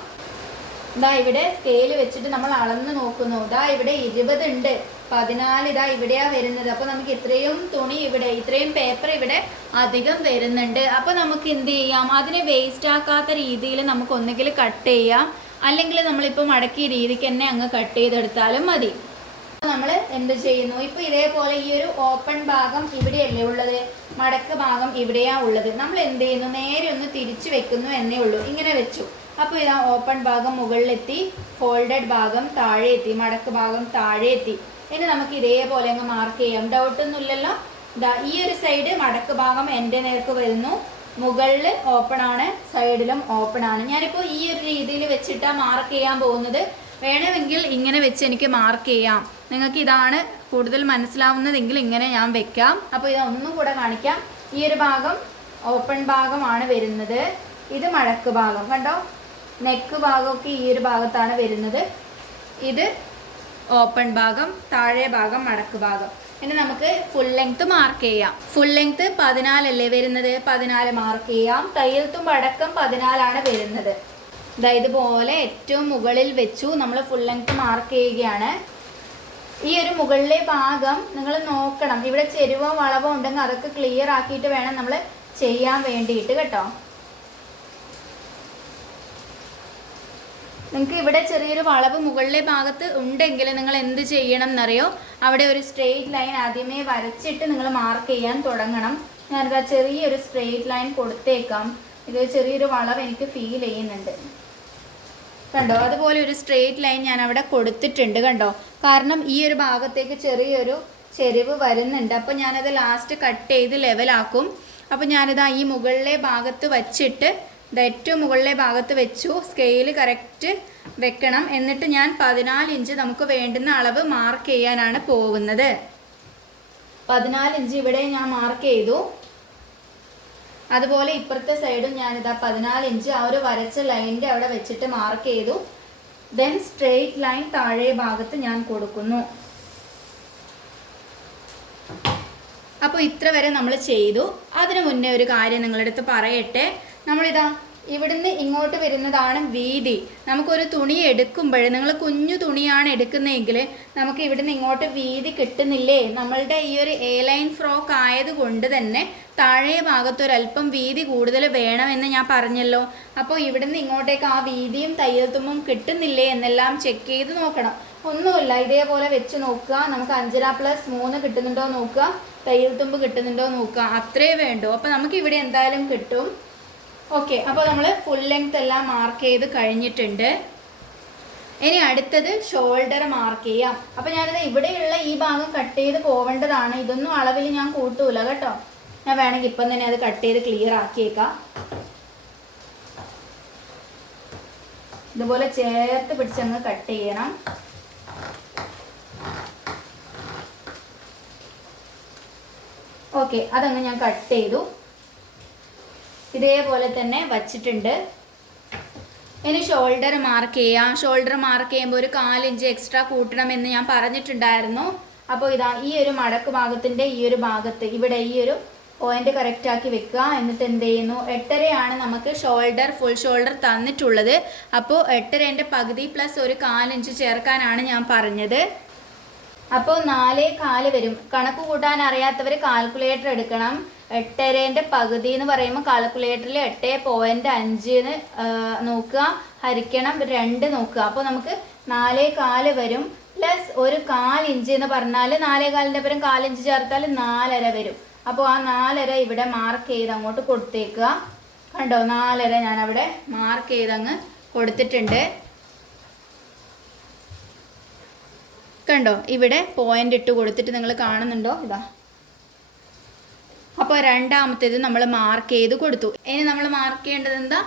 ഇവിടെ സ്കെയിൽ വെച്ചിട്ട് നമ്മൾ അളന്ന് നോക്കുന്നു. ഇവിടെ 20 ഉണ്ട്, 14 ഇവിടെയാ വരുന്നത്. അപ്പോൾ നമുക്ക് ഇത്രയും തുണി ഇവിടെ, ഇത്രയും പേപ്പർ ഇവിടെ അധികം വരുന്നുണ്ട്. അപ്പോൾ നമുക്ക് എന്ത് ചെയ്യാം, അതിനെ വേസ്റ്റ് ആക്കാത്ത രീതിയിൽ നമുക്ക് ഒന്നുകിൽ കട്ട് ചെയ്യാം, അല്ലെങ്കിൽ നമ്മളിപ്പോൾ മടക്കിയ രീതിക്ക് തന്നെ അങ്ങ് കട്ട് ചെയ്തെടുത്താലും മതി. നമ്മൾ എന്ത് ചെയ്യുന്നു, ഇപ്പോൾ ഇതേപോലെ ഈ ഒരു ഓപ്പൺ ഭാഗം ഇവിടെയല്ലേ ഉള്ളത്, മടക്ക് ഭാഗം ഇവിടെയാ ഉള്ളത്. നമ്മൾ എന്ത് ചെയ്യുന്നു, നേരെ ഒന്ന് തിരിച്ചു വെക്കുന്നു എന്നേ ഉള്ളൂ. ഇങ്ങനെ വെച്ചു. അപ്പോൾ ഇതാ ഓപ്പൺ ഭാഗം മുകളിലെത്തി, ഫോൾഡഡ് ഭാഗം താഴെ എത്തി, മടക്ക് ഭാഗം താഴെ എത്തി. ഇനി നമുക്ക് ഇതേപോലെ അങ്ങ് മാർക്ക് ചെയ്യാം. ഡൗട്ടൊന്നുമില്ലല്ലോ? ഈ ഒരു സൈഡ് മടക്ക് ഭാഗം എൻ്റെ നേർക്ക് വരുന്നു, മുകളിൽ ഓപ്പൺ ആണ്, സൈഡിലും ഓപ്പൺ ആണ്. ഞാനിപ്പോൾ ഈ ഒരു രീതിയിൽ വെച്ചിട്ടാണ് മാർക്ക് ചെയ്യാൻ പോകുന്നത്. വേണമെങ്കിൽ ഇങ്ങനെ വെച്ച് എനിക്ക് മാർക്ക് ചെയ്യാം. നിങ്ങൾക്ക് ഇതാണ് കൂടുതൽ മനസ്സിലാവുന്നതെങ്കിൽ ഇങ്ങനെ ഞാൻ വെക്കാം. അപ്പോൾ ഇത് ഒന്നും കൂടെ കാണിക്കാം. ഈ ഒരു ഭാഗം ഓപ്പൺ ഭാഗമാണ് വരുന്നത്, ഇത് മടക്ക് ഭാഗം. കണ്ടോ? നെക്ക് ഭാഗമൊക്കെ ഈ ഒരു ഭാഗത്താണ് വരുന്നത്, ഇത് ഓപ്പൺ ഭാഗം, താഴെ ഭാഗം മടക്ക് ഭാഗം. ഇനി നമുക്ക് ഫുൾ ലെങ്ത്ത് മാർക്ക് ചെയ്യാം. ഫുൾ ലെങ്ത്ത് 14 അല്ലേ വരുന്നത്, 14 മാർക്ക് ചെയ്യാം. തയ്യൽ തുമ്പ് അടക്കം 14 വരുന്നത്. ഇതുപോലെ ഏറ്റവും മുകളിൽ വെച്ചു നമ്മൾ ഫുൾ ലെങ്ത്ത് മാർക്ക് ചെയ്യുകയാണ്. ഈ ഒരു മുകളിലെ ഭാഗം നിങ്ങൾ നോക്കണം, ഇവിടെ ചെരുവോ വളവോ ഉണ്ടെങ്കിൽ അതൊക്കെ ക്ലിയർ ആക്കിയിട്ട് വേണം നമ്മൾ ചെയ്യാൻ വേണ്ടിയിട്ട് കേട്ടോ. നിങ്ങൾക്ക് ഇവിടെ ചെറിയൊരു വളവ് മുകളിലെ ഭാഗത്ത് ഉണ്ടെങ്കിൽ നിങ്ങൾ എന്ത് ചെയ്യണം എന്നറിയോ, അവിടെ ഒരു സ്ട്രെയിറ്റ് ലൈൻ ആദ്യമേ വരച്ചിട്ട് നിങ്ങൾ മാർക്ക് ചെയ്യാൻ തുടങ്ങണം. ഞാനിതാ ചെറിയൊരു സ്ട്രെയിറ്റ് ലൈൻ കൊടുത്തേക്കാം. ഇത് ചെറിയൊരു വളവ് എനിക്ക് ഫീൽ ചെയ്യുന്നുണ്ട്, കണ്ടോ? അതുപോലെ ഒരു സ്ട്രെയിറ്റ് ലൈൻ ഞാൻ അവിടെ കൊടുത്തിട്ടുണ്ട്, കണ്ടോ? കാരണം ഈ ഒരു ഭാഗത്തേക്ക് ചെറിയൊരു ചെരിവ് വരുന്നുണ്ട്. അപ്പോൾ ഞാനത് ലാസ്റ്റ് കട്ട് ചെയ്ത് ലെവലാക്കും. അപ്പോൾ ഞാനിതാ ഈ മുകളിലെ ഭാഗത്ത് വച്ചിട്ട് ഇത് ഏറ്റവും മുകളിലെ ഭാഗത്ത് വെച്ചു. സ്കെയിൽ കറക്റ്റ് വെക്കണം. എന്നിട്ട് ഞാൻ 14 ഇഞ്ച് നമുക്ക് വേണ്ടുന്ന അളവ് മാർക്ക് ചെയ്യാനാണ് പോകുന്നത്. 14 ഇഞ്ച് ഇവിടെ ഞാൻ മാർക്ക് ചെയ്തു. അതുപോലെ ഇപ്പുറത്തെ സൈഡും ഞാനിതാ 14 ഇഞ്ച് ആ ഒരു വരച്ച ലൈനിൻ്റെ അവിടെ വെച്ചിട്ട് മാർക്ക് ചെയ്തു. ദെൻ സ്ട്രെയിറ്റ് ലൈൻ താഴെ ഭാഗത്ത് ഞാൻ കൊടുക്കുന്നു. അപ്പോൾ ഇത്ര വരെ നമ്മൾ ചെയ്തു. അതിനു മുന്നേ ഒരു കാര്യം നിങ്ങളുടെ അടുത്ത് പറയട്ടെ. നമ്മളിതാ ഇവിടുന്ന് ഇങ്ങോട്ട് വരുന്നതാണ് വീതി. നമുക്കൊരു തുണി എടുക്കുമ്പോൾ, നിങ്ങൾ കുഞ്ഞു തുണിയാണ് എടുക്കുന്നതെങ്കിൽ നമുക്ക് ഇവിടുന്ന് ഇങ്ങോട്ട് വീതി കിട്ടുന്നില്ലേ? നമ്മളുടെ ഈ ഒരു എ ലൈൻ ഫ്രോക്ക് ആയതുകൊണ്ട് തന്നെ താഴെ ഭാഗത്തൊരല്പം വീതി കൂടുതൽ വേണമെന്ന് ഞാൻ പറഞ്ഞല്ലോ. അപ്പോൾ ഇവിടുന്ന് ഇങ്ങോട്ടേക്ക് ആ വീതിയും തയ്യൽ തുമ്പും കിട്ടുന്നില്ലേ എന്നെല്ലാം ചെക്ക് ചെയ്ത് നോക്കണം. ഒന്നുമില്ല, ഇതേപോലെ വെച്ച് നോക്കുക. നമുക്ക് 5+3 കിട്ടുന്നുണ്ടോ നോക്കുക, തയ്യൽ തുമ്പ് കിട്ടുന്നുണ്ടോ നോക്കുക, അത്രേ വേണ്ടൂ. അപ്പോൾ നമുക്ക് ഇവിടെ എന്തായാലും കിട്ടും. ഓക്കെ, അപ്പോൾ നമ്മൾ ഫുൾ ലെങ്ത് എല്ലാം മാർക്ക് ചെയ്ത് കഴിഞ്ഞിട്ടുണ്ട്. ഇനി അടുത്തത് ഷോൾഡർ മാർക്ക് ചെയ്യാം. അപ്പോൾ ഞാനിത് ഇവിടെയുള്ള ഈ ഭാഗം കട്ട് ചെയ്ത് പോവേണ്ടതാണ്. ഇതൊന്നും അളവിൽ ഞാൻ കൂട്ടൂല കേട്ടോ. ഞാൻ വേണമെങ്കിൽ ഇപ്പം തന്നെ അത് കട്ട് ചെയ്ത് ക്ലിയർ ആക്കിയേക്കാം. ഇതുപോലെ ചേർത്ത് പിടിച്ചങ്ങ് കട്ട് ചെയ്യണം. ഓക്കെ, അതങ്ങ് ഞാൻ കട്ട് ചെയ്തു. ഇതേപോലെ തന്നെ വച്ചിട്ടുണ്ട്. ഇനി ഷോൾഡർ മാർക്ക് ചെയ്യാം. ഷോൾഡർ മാർക്ക് ചെയ്യുമ്പോൾ ഒരു 4 ഇഞ്ച് എക്സ്ട്രാ കൂട്ടണമെന്ന് ഞാൻ പറഞ്ഞിട്ടുണ്ടായിരുന്നു. അപ്പോൾ ഇതാ ഈ ഒരു മടക്ക് ഭാഗത്തിൻ്റെ ഈ ഒരു ഭാഗത്ത് ഇവിടെ ഈ ഒരു പോയിന്റ് കറക്റ്റ് ആക്കി വെക്കുക. എന്നിട്ട് എന്ത് ചെയ്യുന്നു, 8.5 നമുക്ക് ഷോൾഡർ ഫുൾ ഷോൾഡർ തന്നിട്ടുള്ളത്. അപ്പോൾ 8.5 പകുതി പ്ലസ് ഒരു 4 ഇഞ്ച് ചേർക്കാനാണ് ഞാൻ പറഞ്ഞത്. അപ്പോൾ 4.4 വരും. കണക്ക് കൂട്ടാൻ അറിയാത്തവർ കാൽക്കുലേറ്റർ എടുക്കണം. 8.5 പകുതി എന്ന് പറയുമ്പോൾ കാൽക്കുലേറ്ററിൽ 8.5 നോക്കുക, ഹരിക്കണം 2 നോക്കുക. അപ്പോൾ നമുക്ക് 4.4 വരും. പ്ലസ് ഒരു 4 ഇഞ്ച് എന്ന് പറഞ്ഞാൽ 4.4ൻ്റെ പകരം 4 ഇഞ്ച് ചേർത്താൽ 4.5 വരും. അപ്പോൾ ആ 4.5 ഇവിടെ മാർക്ക് ചെയ്ത് അങ്ങോട്ട് കൊടുത്തേക്കുക. കണ്ടോ, 4.5 ഞാൻ അവിടെ മാർക്ക് ചെയ്തങ്ങ് കൊടുത്തിട്ടുണ്ട്. കണ്ടോ, ഇവിടെ പോയിന്റ് ഇട്ട് കൊടുത്തിട്ട് നിങ്ങൾ കാണുന്നുണ്ടോ? ഇതാ. അപ്പോൾ രണ്ടാമത്തേത് നമ്മൾ മാർക്ക് ചെയ്ത് കൊടുത്തു. ഇനി നമ്മൾ മാർക്ക് ചെയ്യേണ്ടത് എന്താ?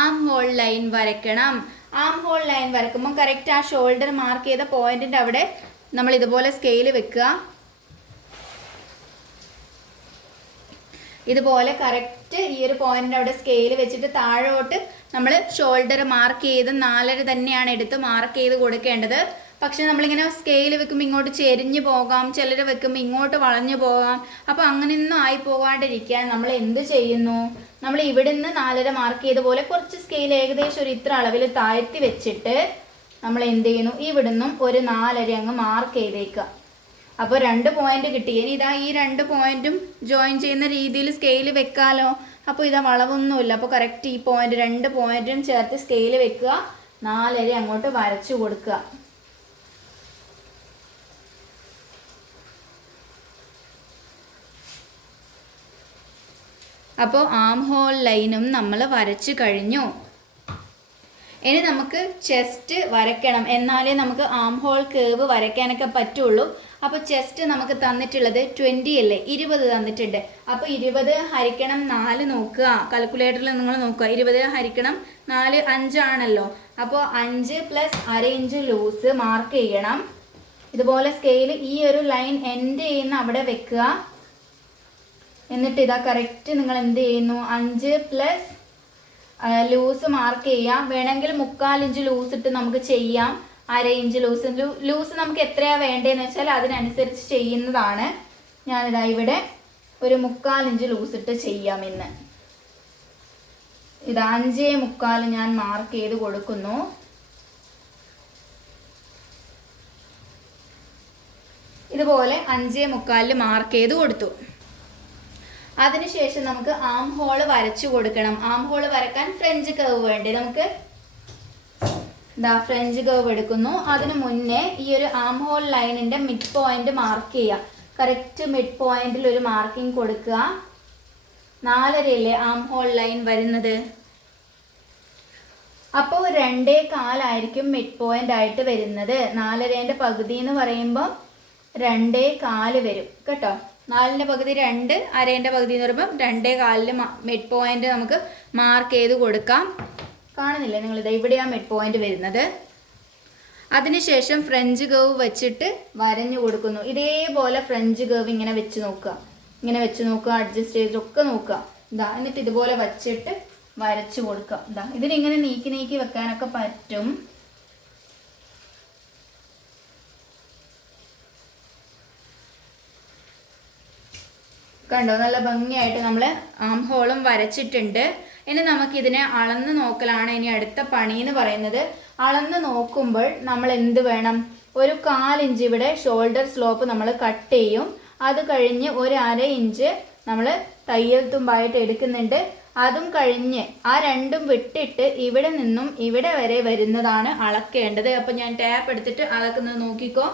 ആം ഹോൾ ലൈൻ വരയ്ക്കണം. ആം ഹോൾ ലൈൻ വരയ്ക്കുമ്പോൾ കറക്റ്റ് ആ ഷോൾഡർ മാർക്ക് ചെയ്ത പോയിന്റിൻ്റെ അവിടെ നമ്മൾ ഇതുപോലെ സ്കെയിൽ വെക്കുക. ഇതുപോലെ കറക്റ്റ് ഈ ഒരു പോയിന്റിൻ്റെ അവിടെ സ്കെയിൽ വെച്ചിട്ട് താഴോട്ട് നമ്മൾ ഷോൾഡർ മാർക്ക് ചെയ്ത് 4.5 തന്നെയാണ് എടുത്ത് മാർക്ക് ചെയ്ത് കൊടുക്കേണ്ടത്. പക്ഷെ നമ്മളിങ്ങനെ സ്കെയിൽ വെക്കുമ്പോൾ ഇങ്ങോട്ട് ചെരിഞ്ഞ് പോകാം, ചിലർ വെക്കുമ്പോൾ ഇങ്ങോട്ട് വളഞ്ഞു പോകാം. അപ്പോൾ അങ്ങനെയൊന്നും ആയി പോകാണ്ടിരിക്കാൻ നമ്മൾ എന്ത് ചെയ്യുന്നു, നമ്മൾ ഇവിടെ നിന്ന് 4.5 മാർക്ക് ചെയ്ത പോലെ കുറച്ച് സ്കെയിൽ ഏകദേശം ഒരു ഇത്ര അളവിൽ താഴ്ത്തി വെച്ചിട്ട് നമ്മൾ എന്ത് ചെയ്യുന്നു, ഇവിടുന്നും ഒരു 4.5 അങ്ങ് മാർക്ക് ചെയ്തേക്കുക. അപ്പോൾ 2 പോയിന്റ് കിട്ടി. ഇനി ഇതാ ഈ 2 പോയിന്റും ജോയിൻ ചെയ്യുന്ന രീതിയിൽ സ്കെയിൽ വെക്കാമല്ലോ. അപ്പോൾ ഇതാ വളവൊന്നുമില്ല. അപ്പോൾ കറക്റ്റ് ഈ പോയിന്റ് 2 പോയിന്റും ചേർത്ത് സ്കെയിൽ വെക്കുക, 4.5 അങ്ങോട്ട് വരച്ചു കൊടുക്കുക. അപ്പോൾ ആം ഹോൾ ലൈനും നമ്മൾ വരച്ചു കഴിഞ്ഞു. ഇനി നമുക്ക് ചെസ്റ്റ് വരയ്ക്കണം, എന്നാലേ നമുക്ക് ആം ഹോൾ കേവ് വരയ്ക്കാനൊക്കെ പറ്റുള്ളൂ. അപ്പോൾ ചെസ്റ്റ് നമുക്ക് തന്നിട്ടുള്ളത് 20 അല്ലേ, 20 തന്നിട്ടുണ്ട്. അപ്പോൾ 20 ഹരിക്കണം 4 നോക്കുക, കാൽക്കുലേറ്ററിൽ നിങ്ങൾ നോക്കുക. 20 ഹരിക്കണം 4 5 ആണല്ലോ. അപ്പോൾ 5 പ്ലസ് 1/2 ഇഞ്ച് ലൂസ് മാർക്ക് ചെയ്യണം. ഇതുപോലെ സ്കെയിൽ ഈ ഒരു ലൈൻ എൻഡ് ചെയ്യുന്ന അവിടെ വെക്കുക. എന്നിട്ട് ഇതാ കറക്റ്റ് നിങ്ങൾ എന്ത് ചെയ്യുന്നു, 5 പ്ലസ് ലൂസ് മാർക്ക് ചെയ്യാം. വേണമെങ്കിൽ 3/4 ഇഞ്ച് ലൂസ് ഇട്ട് നമുക്ക് ചെയ്യാം. 1/2 ഇഞ്ച് ലൂസ് നമുക്ക് എത്രയാണ് വേണ്ടതെന്ന് വെച്ചാൽ അതിനനുസരിച്ച് ചെയ്യുന്നതാണ്. ഞാനിതാ ഇവിടെ ഒരു 3/4 ഇഞ്ച് ലൂസ് ഇട്ട് ചെയ്യാം. ഇന്ന് ഇത് 5.75 ഞാൻ മാർക്ക് ചെയ്ത് കൊടുക്കുന്നു. ഇതുപോലെ 5.75 മാർക്ക് ചെയ്ത് കൊടുത്തു. അതിനുശേഷം നമുക്ക് ആം ഹോൾ വരച്ചു കൊടുക്കണം. ആം ഹോൾ വരക്കാൻ ഫ്രഞ്ച് കർവ് വേണ്ടേ നമുക്ക്. ഇതാ ഫ്രഞ്ച് കർവ് എടുക്കുന്നു. അതിനു മുന്നേ ഈ ഒരു ആം ഹോൾ ലൈനിൻ്റെ മിഡ് പോയിന്റ് മാർക്ക് ചെയ്യുക. കറക്റ്റ് മിഡ് പോയിന്റിൽ ഒരു മാർക്കിംഗ് കൊടുക്കുക. 4.5 ആം ഹോൾ ലൈൻ വരുന്നത്. അപ്പോൾ 2.25 ആയിരിക്കും മിഡ് പോയിന്റ് ആയിട്ട് വരുന്നത്. 4.5ൻ്റെ പകുതി എന്ന് പറയുമ്പോൾ 2.25 വരും കേട്ടോ. 4ൻ്റെ പകുതി 2, അരേൻ്റെ പകുതി എന്ന് പറയുമ്പോൾ 2.25 മിഡ് പോയിന്റ് നമുക്ക് മാർക്ക് ചെയ്ത് കൊടുക്കാം. കാണുന്നില്ലേ നിങ്ങളിത്? ഇവിടെയാണ് മിഡ് പോയിന്റ് വരുന്നത്. അതിനുശേഷം ഫ്രഞ്ച് കർവ് വെച്ചിട്ട് വരഞ്ഞു കൊടുക്കുന്നു. ഇതേപോലെ ഫ്രഞ്ച് കർവ് ഇങ്ങനെ വെച്ച് നോക്കുക, അഡ്ജസ്റ്റ് ചെയ്തിട്ടൊക്കെ നോക്കുക. ഇതാ, എന്നിട്ട് ഇതുപോലെ വച്ചിട്ട് വരച്ചു കൊടുക്കുക. ഇതാ, ഇതിനിങ്ങനെ നീക്കി വെക്കാനൊക്കെ പറ്റും. കണ്ടോ, നല്ല ഭംഗിയായിട്ട് നമ്മൾ ആം ഹോളും വരച്ചിട്ടുണ്ട്. ഇനി നമുക്കിതിനെ അളന്ന് നോക്കലാണ് ഇനി അടുത്ത പണി എന്ന് പറയുന്നത്. അളന്ന് നോക്കുമ്പോൾ നമ്മൾ എന്ത് വേണം? ഒരു 1/4 ഇഞ്ച് ഇവിടെ ഷോൾഡർ സ്ലോപ്പ് നമ്മൾ കട്ട് ചെയ്യും. അത് കഴിഞ്ഞ് ഒരു 1/2 ഇഞ്ച് നമ്മൾ തയ്യൽ തുമ്പായിട്ട് എടുക്കുന്നുണ്ട്. അതും കഴിഞ്ഞ് ആ രണ്ടും വിട്ടിട്ട് ഇവിടെ നിന്നും ഇവിടെ വരെ വരുന്നതാണ് അളക്കേണ്ടത്. അപ്പം ഞാൻ ടാപ്പ് എടുത്തിട്ട് അളക്കുന്നത് നോക്കിക്കോ.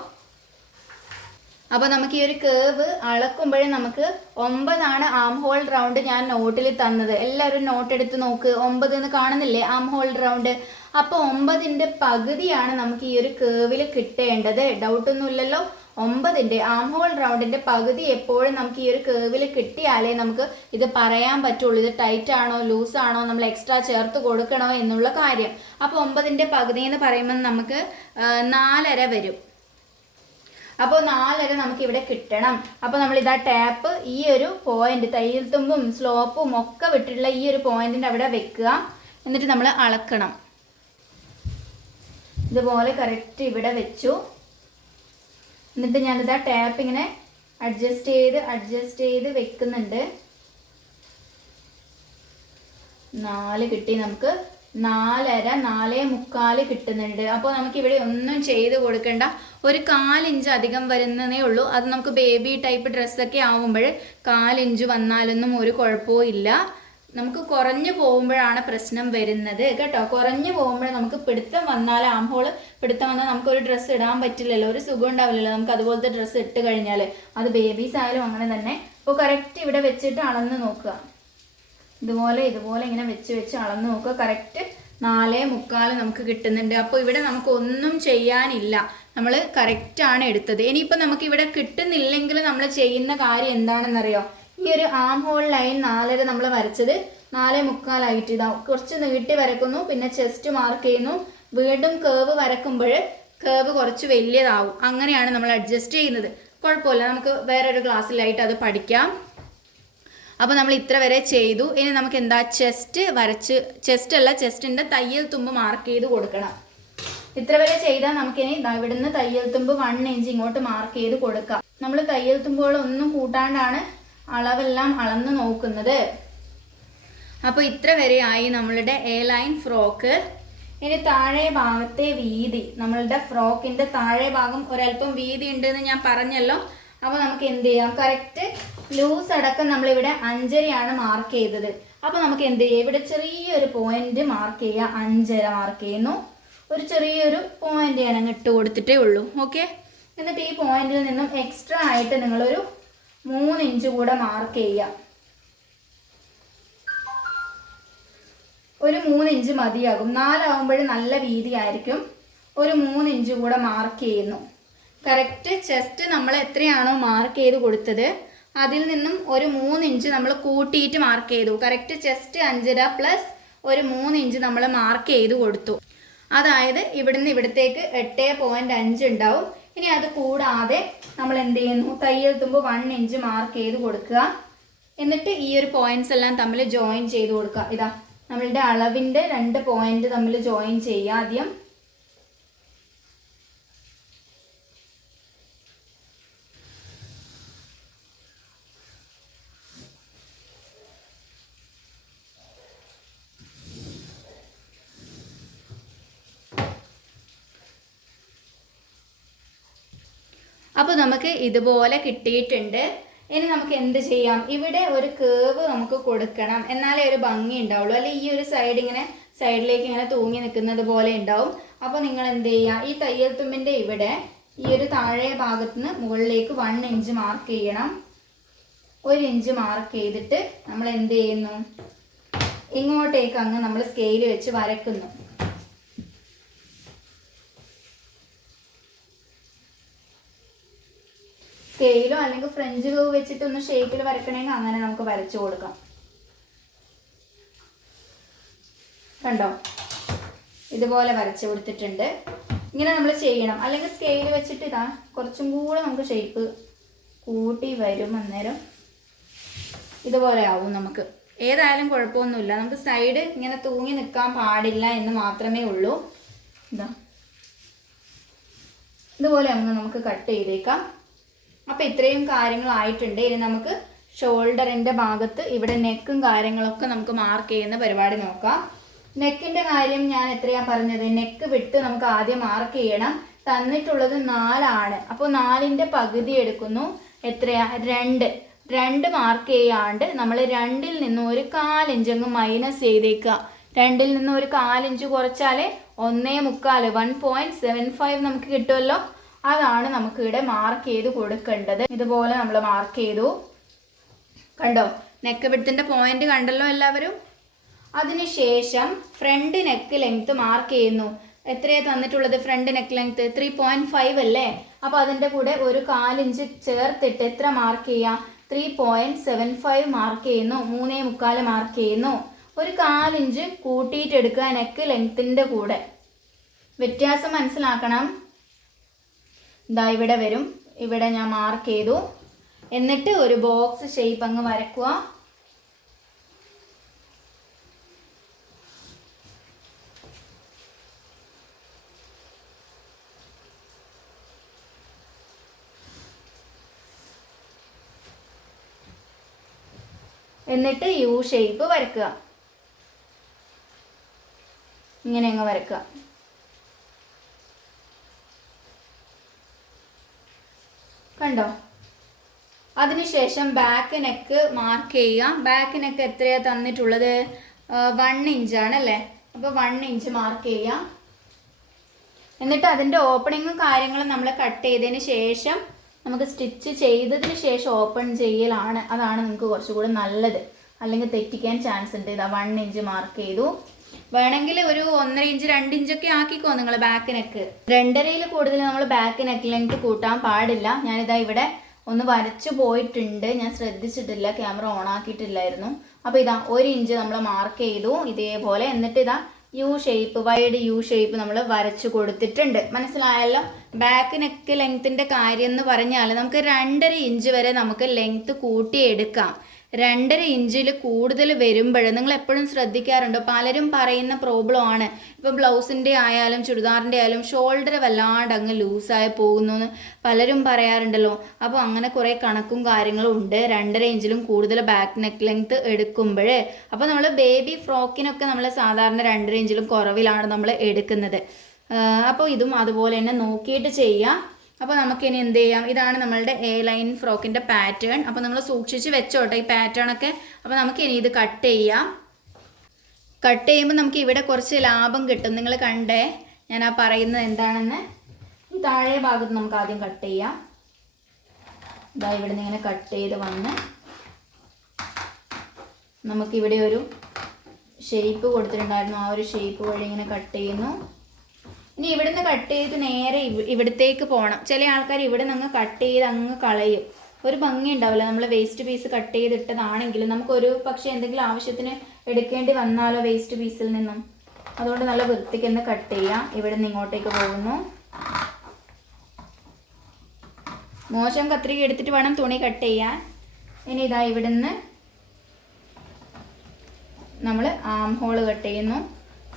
അപ്പോൾ നമുക്ക് ഈ ഒരു കേവ് അളക്കുമ്പോഴേ നമുക്ക് 9 ആം ഹോൾ റൗണ്ട് ഞാൻ നോട്ടിൽ തന്നത്. എല്ലാവരും നോട്ട് എടുത്ത് നോക്ക്. 9 എന്ന് കാണുന്നില്ലേ ആം ഹോൾ റൗണ്ട്? അപ്പോൾ 9ൻ്റെ പകുതിയാണ് നമുക്ക് ഈ ഒരു കേവിൽ കിട്ടേണ്ടത്. ഡൗട്ടൊന്നുമില്ലല്ലോ. 9ൻ്റെ ആം ഹോൾ റൗണ്ടിൻ്റെ പകുതി എപ്പോഴും നമുക്ക് ഈ ഒരു കേവിൽ കിട്ടിയാലേ നമുക്ക് ഇത് പറയാൻ പറ്റുള്ളൂ. ഇത് ടൈറ്റ് ആണോ ലൂസ് ആണോ, നമ്മൾ എക്സ്ട്രാ ചേർത്ത് കൊടുക്കണോ എന്നുള്ള കാര്യം. അപ്പോൾ 9ൻ്റെ പകുതി എന്ന് പറയുമ്പോൾ നമുക്ക് 4.5 വരും. അപ്പോൾ 4.5 നമുക്ക് ഇവിടെ കിട്ടണം. അപ്പോൾ നമ്മൾ ഇതാ ടാപ്പ് ഈ ഒരു പോയിന്റ്, തയ്യൽ തുമ്പും സ്ലോപ്പും ഒക്കെ വിട്ടിട്ടുള്ള ഈ ഒരു പോയിന്റിൻ്റെ അവിടെ വെക്കുക. എന്നിട്ട് നമ്മൾ അളക്കണം. ഇതുപോലെ കറക്റ്റ് ഇവിടെ വെച്ചു. എന്നിട്ട് ഞാനിതാ ടാപ്പ് ഇങ്ങനെ അഡ്ജസ്റ്റ് ചെയ്ത് വെക്കുന്നുണ്ട്. 4 കിട്ടി. നമുക്ക് 4.5 4.25 കിട്ടുന്നുണ്ട്. അപ്പോൾ നമുക്ക് ഇവിടെ ഒന്നും ചെയ്ത് കൊടുക്കണ്ട. ഒരു 1/4 ഇഞ്ച് അധികം വരുന്നതേ ഉള്ളൂ. അത് നമുക്ക് ബേബി ടൈപ്പ് ഡ്രസ്സൊക്കെ ആവുമ്പോൾ 1/4 ഇഞ്ച് വന്നാലൊന്നും ഒരു കുഴപ്പവും ഇല്ല. നമുക്ക് കുറഞ്ഞു പോകുമ്പോഴാണ് പ്രശ്നം വരുന്നത് കേട്ടോ. കുറഞ്ഞു പോകുമ്പോൾ നമുക്ക് പിടുത്തം വന്നാൽ, ആം ഹോൾ പിടുത്തം വന്നാൽ നമുക്ക് ഒരു ഡ്രസ്സ് ഇടാൻ പറ്റില്ലല്ലോ, ഒരു സുഖം ഉണ്ടാവില്ലല്ലോ നമുക്ക് അതുപോലത്തെ ഡ്രസ്സ് ഇട്ട് കഴിഞ്ഞാൽ. അത് ബേബീസ് ആയാലും അങ്ങനെ തന്നെ. അപ്പോൾ കറക്റ്റ് ഇവിടെ വെച്ചിട്ട് അളന്ന് നോക്കുക. ഇതുപോലെ ഇങ്ങനെ വെച്ച് അളന്ന് നോക്കുക. കറക്റ്റ് 4.25 നമുക്ക് കിട്ടുന്നുണ്ട്. അപ്പോൾ ഇവിടെ നമുക്ക് ഒന്നും ചെയ്യാനില്ല, നമ്മൾ കറക്റ്റാണ് എടുത്തത്. ഇനിയിപ്പോൾ നമുക്ക് ഇവിടെ കിട്ടുന്നില്ലെങ്കിൽ നമ്മൾ ചെയ്യുന്ന കാര്യം എന്താണെന്നറിയോ? ഈ ഒരു ആം ഹോൾ ലൈൻ 4.5 നമ്മൾ വരച്ചത് 4.25 ആയിട്ട് ഇതാവും. കുറച്ച് നീട്ടി വരക്കുന്നു, പിന്നെ ചെസ്റ്റ് മാർക്ക് ചെയ്യുന്നു. വീണ്ടും കേവ് വരക്കുമ്പോൾ കേവ് കുറച്ച് വലിയതാവും. അങ്ങനെയാണ് നമ്മൾ അഡ്ജസ്റ്റ് ചെയ്യുന്നത്. കുഴപ്പമില്ല, നമുക്ക് വേറൊരു ക്ലാസ്സിലായിട്ട് അത് പഠിക്കാം. അപ്പോൾ നമ്മൾ ഇത്ര വരെ ചെയ്തു. ഇനി നമുക്ക് എന്താ, ചെസ്റ്റ് വരച്ച്, ചെസ്റ്റിൻ്റെ തയ്യൽ തുമ്പ് മാർക്ക് ചെയ്ത് കൊടുക്കണം. ഇത്ര വരെ ചെയ്താൽ നമുക്കിനി ഇവിടുന്ന് തയ്യൽ തുമ്പ് 1 ഇഞ്ച് ഇങ്ങോട്ട് മാർക്ക് ചെയ്ത് കൊടുക്കാം. നമ്മൾ തയ്യൽ തുമ്പുകളൊന്നും കൂട്ടാണ്ടാണ് അളവെല്ലാം അളന്ന് നോക്കുന്നത്. അപ്പോൾ ഇത്ര വരെ ആയി നമ്മളുടെ എ ലൈൻ ഫ്രോക്ക്. ഇനി താഴെ ഭാഗത്തെ വീതി, നമ്മളുടെ ഫ്രോക്കിൻ്റെ താഴെ ഭാഗം ഒരല്പം വീതി ഉണ്ടെന്ന് ഞാൻ പറഞ്ഞല്ലോ. അപ്പോൾ നമുക്ക് എന്ത് ചെയ്യാം, കറക്റ്റ് ലൂസ് അടക്കം നമ്മളിവിടെ 5.5 മാർക്ക് ചെയ്തത്. അപ്പോൾ നമുക്ക് എന്ത് ചെയ്യാം, ഇവിടെ ചെറിയൊരു പോയിന്റ് മാർക്ക് ചെയ്യുക. 5.5 മാർക്ക് ചെയ്യുന്നു. ഒരു ചെറിയൊരു പോയിന്റ് ഞാൻ അങ്ങ് ഇട്ട് കൊടുത്തിട്ടേ ഉള്ളൂ. ഓക്കെ. എന്നിട്ട് ഈ പോയിന്റിൽ നിന്നും എക്സ്ട്രാ ആയിട്ട് നിങ്ങളൊരു 3 ഇഞ്ച് കൂടെ മാർക്ക് ചെയ്യുക. ഒരു 3 ഇഞ്ച് മതിയാകും. 4 ആകുമ്പോൾ നല്ല വീതി ആയിരിക്കും. ഒരു 3 ഇഞ്ച് കൂടെ മാർക്ക് ചെയ്യുന്നു. കറക്റ്റ് ചെസ്റ്റ് നമ്മൾ എത്രയാണോ മാർക്ക് ചെയ്ത് കൊടുത്തത് അതിൽ നിന്നും ഒരു 3 ഇഞ്ച് നമ്മൾ കൂട്ടിയിട്ട് മാർക്ക് ചെയ്തു. കറക്റ്റ് ചെസ്റ്റ് 5.5 പ്ലസ് ഒരു 3 ഇഞ്ച് നമ്മൾ മാർക്ക് ചെയ്ത് കൊടുത്തു. അതായത് ഇവിടുന്ന് ഇവിടത്തേക്ക് 8.5 ഉണ്ടാവും. ഇനി അത് കൂടാതെ നമ്മൾ എന്ത് ചെയ്യുന്നു, തയ്യൽ തുമ്പ് 1 ഇഞ്ച് മാർക്ക് ചെയ്ത് കൊടുക്കുക. എന്നിട്ട് ഈ ഒരു പോയിന്റ്സ് എല്ലാം തമ്മിൽ ജോയിൻ ചെയ്ത് കൊടുക്കുക. ഇതാ നമ്മളുടെ അളവിൻ്റെ 2 പോയിന്റ് തമ്മിൽ ജോയിൻ ചെയ്യുക ആദ്യം. അപ്പോൾ നമുക്ക് ഇതുപോലെ കിട്ടിയിട്ടുണ്ട്. ഇനി നമുക്ക് എന്ത് ചെയ്യാം, ഇവിടെ ഒരു കേവ് നമുക്ക് കൊടുക്കണം, എന്നാലേ ഒരു ഭംഗി ഉണ്ടാവുള്ളൂ. അല്ലെങ്കിൽ ഈ ഒരു സൈഡ് ഇങ്ങനെ സൈഡിലേക്ക് ഇങ്ങനെ തൂങ്ങി നിൽക്കുന്നത് പോലെ ഉണ്ടാവും. അപ്പോൾ നിങ്ങൾ എന്ത് ചെയ്യുക, ഈ തയ്യൽ തുമ്പിൻ്റെ ഇവിടെ ഈ ഒരു താഴെ ഭാഗത്ത് നിന്ന് മുകളിലേക്ക് 1 ഇഞ്ച് മാർക്ക് ചെയ്യണം. 1 ഇഞ്ച് മാർക്ക് ചെയ്തിട്ട് നമ്മൾ എന്ത് ചെയ്യുന്നു, ഇങ്ങോട്ടേക്ക് അങ്ങ് നമ്മൾ സ്കെയിൽ വെച്ച് വരക്കുന്നു. സ്കെയിലോ അല്ലെങ്കിൽ ഫ്രഞ്ച് കർവ് വെച്ചിട്ട് ഒന്ന് ഷേപ്പിൽ വരക്കണമെങ്കിൽ അങ്ങനെ നമുക്ക് വരച്ചു കൊടുക്കാം. കണ്ടോ, ഇതുപോലെ വരച്ച് കൊടുത്തിട്ടുണ്ട്. ഇങ്ങനെ നമ്മൾ ചെയ്യണം. അല്ലെങ്കിൽ സ്കെയിൽ വെച്ചിട്ട് ഇതാ കുറച്ചും കൂടെ നമുക്ക് ഷേപ്പ് കൂട്ടി വരും. അന്നേരം ഇതുപോലെ ആവും. നമുക്ക് ഏതായാലും കുഴപ്പമൊന്നുമില്ല. നമുക്ക് സൈഡ് ഇങ്ങനെ തൂങ്ങി നിൽക്കാൻ പാടില്ല എന്ന് മാത്രമേ ഉള്ളൂ. ഇതാ ഇതുപോലെ നമുക്ക് കട്ട് ചെയ്തേക്കാം. അപ്പോൾ ഇത്രയും കാര്യങ്ങളായിട്ടുണ്ട്. ഇനി നമുക്ക് ഷോൾഡറിൻ്റെ ഭാഗത്ത് ഇവിടെ നെക്കും കാര്യങ്ങളൊക്കെ നമുക്ക് മാർക്ക് ചെയ്യുന്ന പരിപാടി നോക്കാം. നെക്കിൻ്റെ കാര്യം ഞാൻ എത്രയാ പറഞ്ഞത്, നെക്ക് വിട്ട് നമുക്ക് ആദ്യം മാർക്ക് ചെയ്യണം. തന്നിട്ടുള്ളത് 4 ആണ്. അപ്പോൾ 4ൻ്റെ പകുതി എടുക്കുന്നു. എത്രയാ, 2 മാർക്ക് ചെയ്യാണ്ട് നമ്മൾ 2ൽ നിന്ന് ഒരു 1/4 ഇഞ്ച് അങ്ങ് മൈനസ് ചെയ്തേക്കുക. 2ൽ നിന്ന് ഒരു 1/4 ഇഞ്ച് കുറച്ചാലേ 1.25 1.75 നമുക്ക് കിട്ടുമല്ലോ. അതാണ് നമുക്ക് ഇവിടെ മാർക്ക് ചെയ്ത് കൊടുക്കേണ്ടത്. ഇതുപോലെ നമ്മൾ മാർക്ക് ചെയ്തു. കണ്ടോ, നെക്ക് വിഡ്ത്തിന്റെ പോയിന്റ് കണ്ടല്ലോ എല്ലാവരും. അതിനുശേഷം ഫ്രണ്ട് നെക്ക് ലെങ്ത് മാർക്ക് ചെയ്യുന്നു. എത്രയാണ് തന്നിട്ടുള്ളത്? ഫ്രണ്ട് നെക്ക് ലെങ്ത് 3.5 അല്ലേ. അപ്പോൾ അതിൻ്റെ കൂടെ ഒരു 1/4 ഇഞ്ച് ചേർത്തിട്ട് എത്ര മാർക്ക് ചെയ്യാം? 3.75 മാർക്ക് ചെയ്യുന്നു. 3.25 മാർക്ക് ചെയ്യുന്നു. ഒരു 1/4 ഇഞ്ച് കൂട്ടിയിട്ട് എടുക്കുക നെക്ക് ലെങ്ത്തിൻ്റെ കൂടെ. വ്യത്യാസം മനസ്സിലാക്കണം. ഇതാ ഇവിടെ വരും. ഇവിടെ ഞാൻ മാർക്ക് ചെയ്തു. എന്നിട്ട് ഒരു ബോക്സ് ഷേപ്പ് അങ്ങ് വരക്കുക. എന്നിട്ട് യു ഷേപ്പ് വരക്കുക. ഇങ്ങനെ അങ്ങ് വരക്കുക. കണ്ടോ? അതിനുശേഷം ബാക്ക് നെക്ക് മാർക്ക് ചെയ്യുക. ബാക്ക് നെക്ക് എത്രയാണ് തന്നിട്ടുള്ളത്? 1 ഇഞ്ചാണ് അല്ലേ. അപ്പോൾ 1 ഇഞ്ച് മാർക്ക് ചെയ്യുക. എന്നിട്ട് അതിൻ്റെ ഓപ്പണിങ്ങും കാര്യങ്ങളും നമ്മൾ കട്ട് ചെയ്തതിന് ശേഷം നമുക്ക് സ്റ്റിച്ച് ചെയ്തതിന് ശേഷം ഓപ്പൺ ചെയ്യലാണ്. അതാണ് നിങ്ങൾക്ക് കുറച്ചുകൂടി നല്ലത്. അല്ലെങ്കിൽ തെറ്റിക്കാൻ ചാൻസ് ഉണ്ട്. ഇതാ 1 ഇഞ്ച് മാർക്ക് ചെയ്തു. വേണമെങ്കിൽ ഒരു 1.5 ഇഞ്ച് 2 ഇഞ്ചൊക്കെ ആക്കിക്കോ നിങ്ങൾ ബാക്ക് നെക്ക്. 2.5ൽ കൂടുതൽ നമ്മൾ ബാക്ക് നെക്ക് ലെങ്ത് കൂട്ടാൻ പാടില്ല. ഞാനിതാ ഇവിടെ ഒന്ന് വരച്ചു പോയിട്ടുണ്ട്. ഞാൻ ശ്രദ്ധിച്ചിട്ടില്ല, ക്യാമറ ഓൺ ആക്കിയിട്ടില്ലായിരുന്നു. അപ്പോൾ ഇതാ 1 ഇഞ്ച് നമ്മൾ മാർക്ക് ചെയ്തു ഇതേപോലെ. എന്നിട്ട് ഇതാ U shape, wide U shape നമ്മൾ വരച്ചു കൊടുത്തിട്ടുണ്ട്. മനസ്സിലായല്ലോ? ബാക്ക് നെക്ക് ലെങ്ത്തിൻ്റെ കാര്യം എന്ന് പറഞ്ഞാൽ നമുക്ക് 2.5 ഇഞ്ച് വരെ നമുക്ക് ലെങ്ത്ത് കൂട്ടിയെടുക്കാം. 2.5 ഇഞ്ചിൽ കൂടുതൽ വരുമ്പോൾ നിങ്ങൾ എപ്പോഴും ശ്രദ്ധിക്കാറുണ്ടോ? പലരും പറയുന്ന പ്രോബ്ലം ആണ്. ഇപ്പോൾ ബ്ലൗസിൻ്റെ ആയാലും ചുരിദാറിൻ്റെ ആയാലും ഷോൾഡർ വല്ലാണ്ട് അങ്ങ് ലൂസായി പോകുന്നു എന്ന് പലരും പറയാറുണ്ടല്ലോ. അപ്പോൾ അങ്ങനെ കുറേ കണക്കും കാര്യങ്ങളും ഉണ്ട്. 2.5 ഇഞ്ചിലും കൂടുതൽ ബാക്ക് നെക്ക് ലെങ്ത്ത് എടുക്കുമ്പോൾ. അപ്പോൾ നമ്മൾ ബേബി ഫ്രോക്കിനൊക്കെ നമ്മൾ സാധാരണ 2.5 ഇഞ്ചിലും കുറവിലാണ് നമ്മൾ എടുക്കുന്നത്. അപ്പോൾ ഇതും അതുപോലെ തന്നെ നോക്കിയിട്ട് ചെയ്യാം. അപ്പോൾ നമുക്കിനി എന്ത് ചെയ്യാം? ഇതാണ് നമ്മളുടെ എ ലൈൻ ഫ്രോക്കിൻ്റെ പാറ്റേൺ. അപ്പോൾ നിങ്ങൾ സൂക്ഷിച്ച് വെച്ചോട്ടെ ഈ പാറ്റേൺ ഒക്കെ. അപ്പോൾ നമുക്കിനി ഇത് കട്ട് ചെയ്യാം. കട്ട് ചെയ്യുമ്പോൾ നമുക്ക് ഇവിടെ കുറച്ച് ലാഭം കിട്ടും. നിങ്ങൾ കണ്ടേ ഞാൻ ആ പറയുന്നത് എന്താണെന്ന്. ഈ താഴെ ഭാഗത്ത് നമുക്ക് ആദ്യം കട്ട് ചെയ്യാം. ഇതാ ഇവിടെ നിന്ന് ഇങ്ങനെ കട്ട് ചെയ്ത് വന്ന് നമുക്കിവിടെ ഒരു ഷേപ്പ് കൊടുത്തിട്ടുണ്ടായിരുന്നു. ആ ഒരു ഷേപ്പ് വഴി ഇങ്ങനെ കട്ട് ചെയ്യുന്നു. ഇനി ഇവിടുന്ന് കട്ട് ചെയ്ത് നേരെ ഇവിടത്തേക്ക് പോകണം. ചില ആൾക്കാർ ഇവിടെ നിന്ന് കട്ട് ചെയ്ത് അങ്ങ് കളയും. ഒരു ഭംഗി ഉണ്ടാവില്ല. നമ്മൾ വേസ്റ്റ് പീസ് കട്ട് ചെയ്തിട്ടതാണെങ്കിലും നമുക്കൊരു പക്ഷേ എന്തെങ്കിലും ആവശ്യത്തിന് എടുക്കേണ്ടി വന്നാലോ വേസ്റ്റ് പീസിൽ നിന്നും. അതുകൊണ്ട് നല്ല വൃത്തിക്ക് തന്നെ കട്ട് ചെയ്യാം. ഇവിടെ നിന്ന് ഇങ്ങോട്ടേക്ക് പോകുന്നു. മോശം കത്രിക എടുത്തിട്ട് വേണം തുണി കട്ട് ചെയ്യാൻ. ഇനി ഇതാ ഇവിടുന്ന് നമ്മൾ ആം ഹോൾ കട്ട് ചെയ്യുന്നു.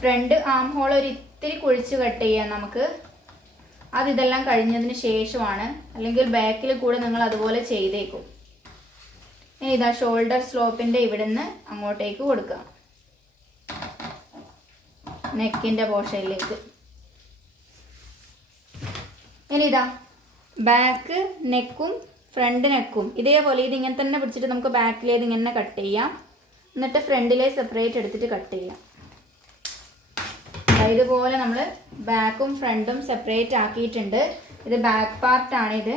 ഫ്രണ്ട് ആം ഹോൾ ഒരു ഇത്തിരി കുഴിച്ച് കട്ട് ചെയ്യാം നമുക്ക്. അതിതെല്ലാം കഴിഞ്ഞതിന് ശേഷമാണ്. അല്ലെങ്കിൽ ബാക്കിൽ കൂടെ നിങ്ങൾ അതുപോലെ ചെയ്തേക്കും. ഇനി ഇതാ ഷോൾഡർ സ്ലോപ്പിൻ്റെ ഇവിടുന്ന് അങ്ങോട്ടേക്ക് കൊടുക്കുക. നെക്കിൻ്റെ പോർഷനിലേക്ക്. ഇനി ഇതാ ബാക്ക് നെക്കും ഫ്രണ്ട് നെക്കും ഇതേപോലെ ഇതിങ്ങനെ തന്നെ പിടിച്ചിട്ട് നമുക്ക് ബാക്കിലേത് ഇങ്ങനെ കട്ട് ചെയ്യാം. എന്നിട്ട് ഫ്രണ്ടിലെ സെപ്പറേറ്റ് എടുത്തിട്ട് കട്ട് ചെയ്യാം. ഇതുപോലെ നമ്മൾ ബാക്കും ഫ്രണ്ടും സെപ്പറേറ്റ് ആക്കിയിട്ടുണ്ട്. ഇത് ബാക്ക് പാർട്ടാണിത്.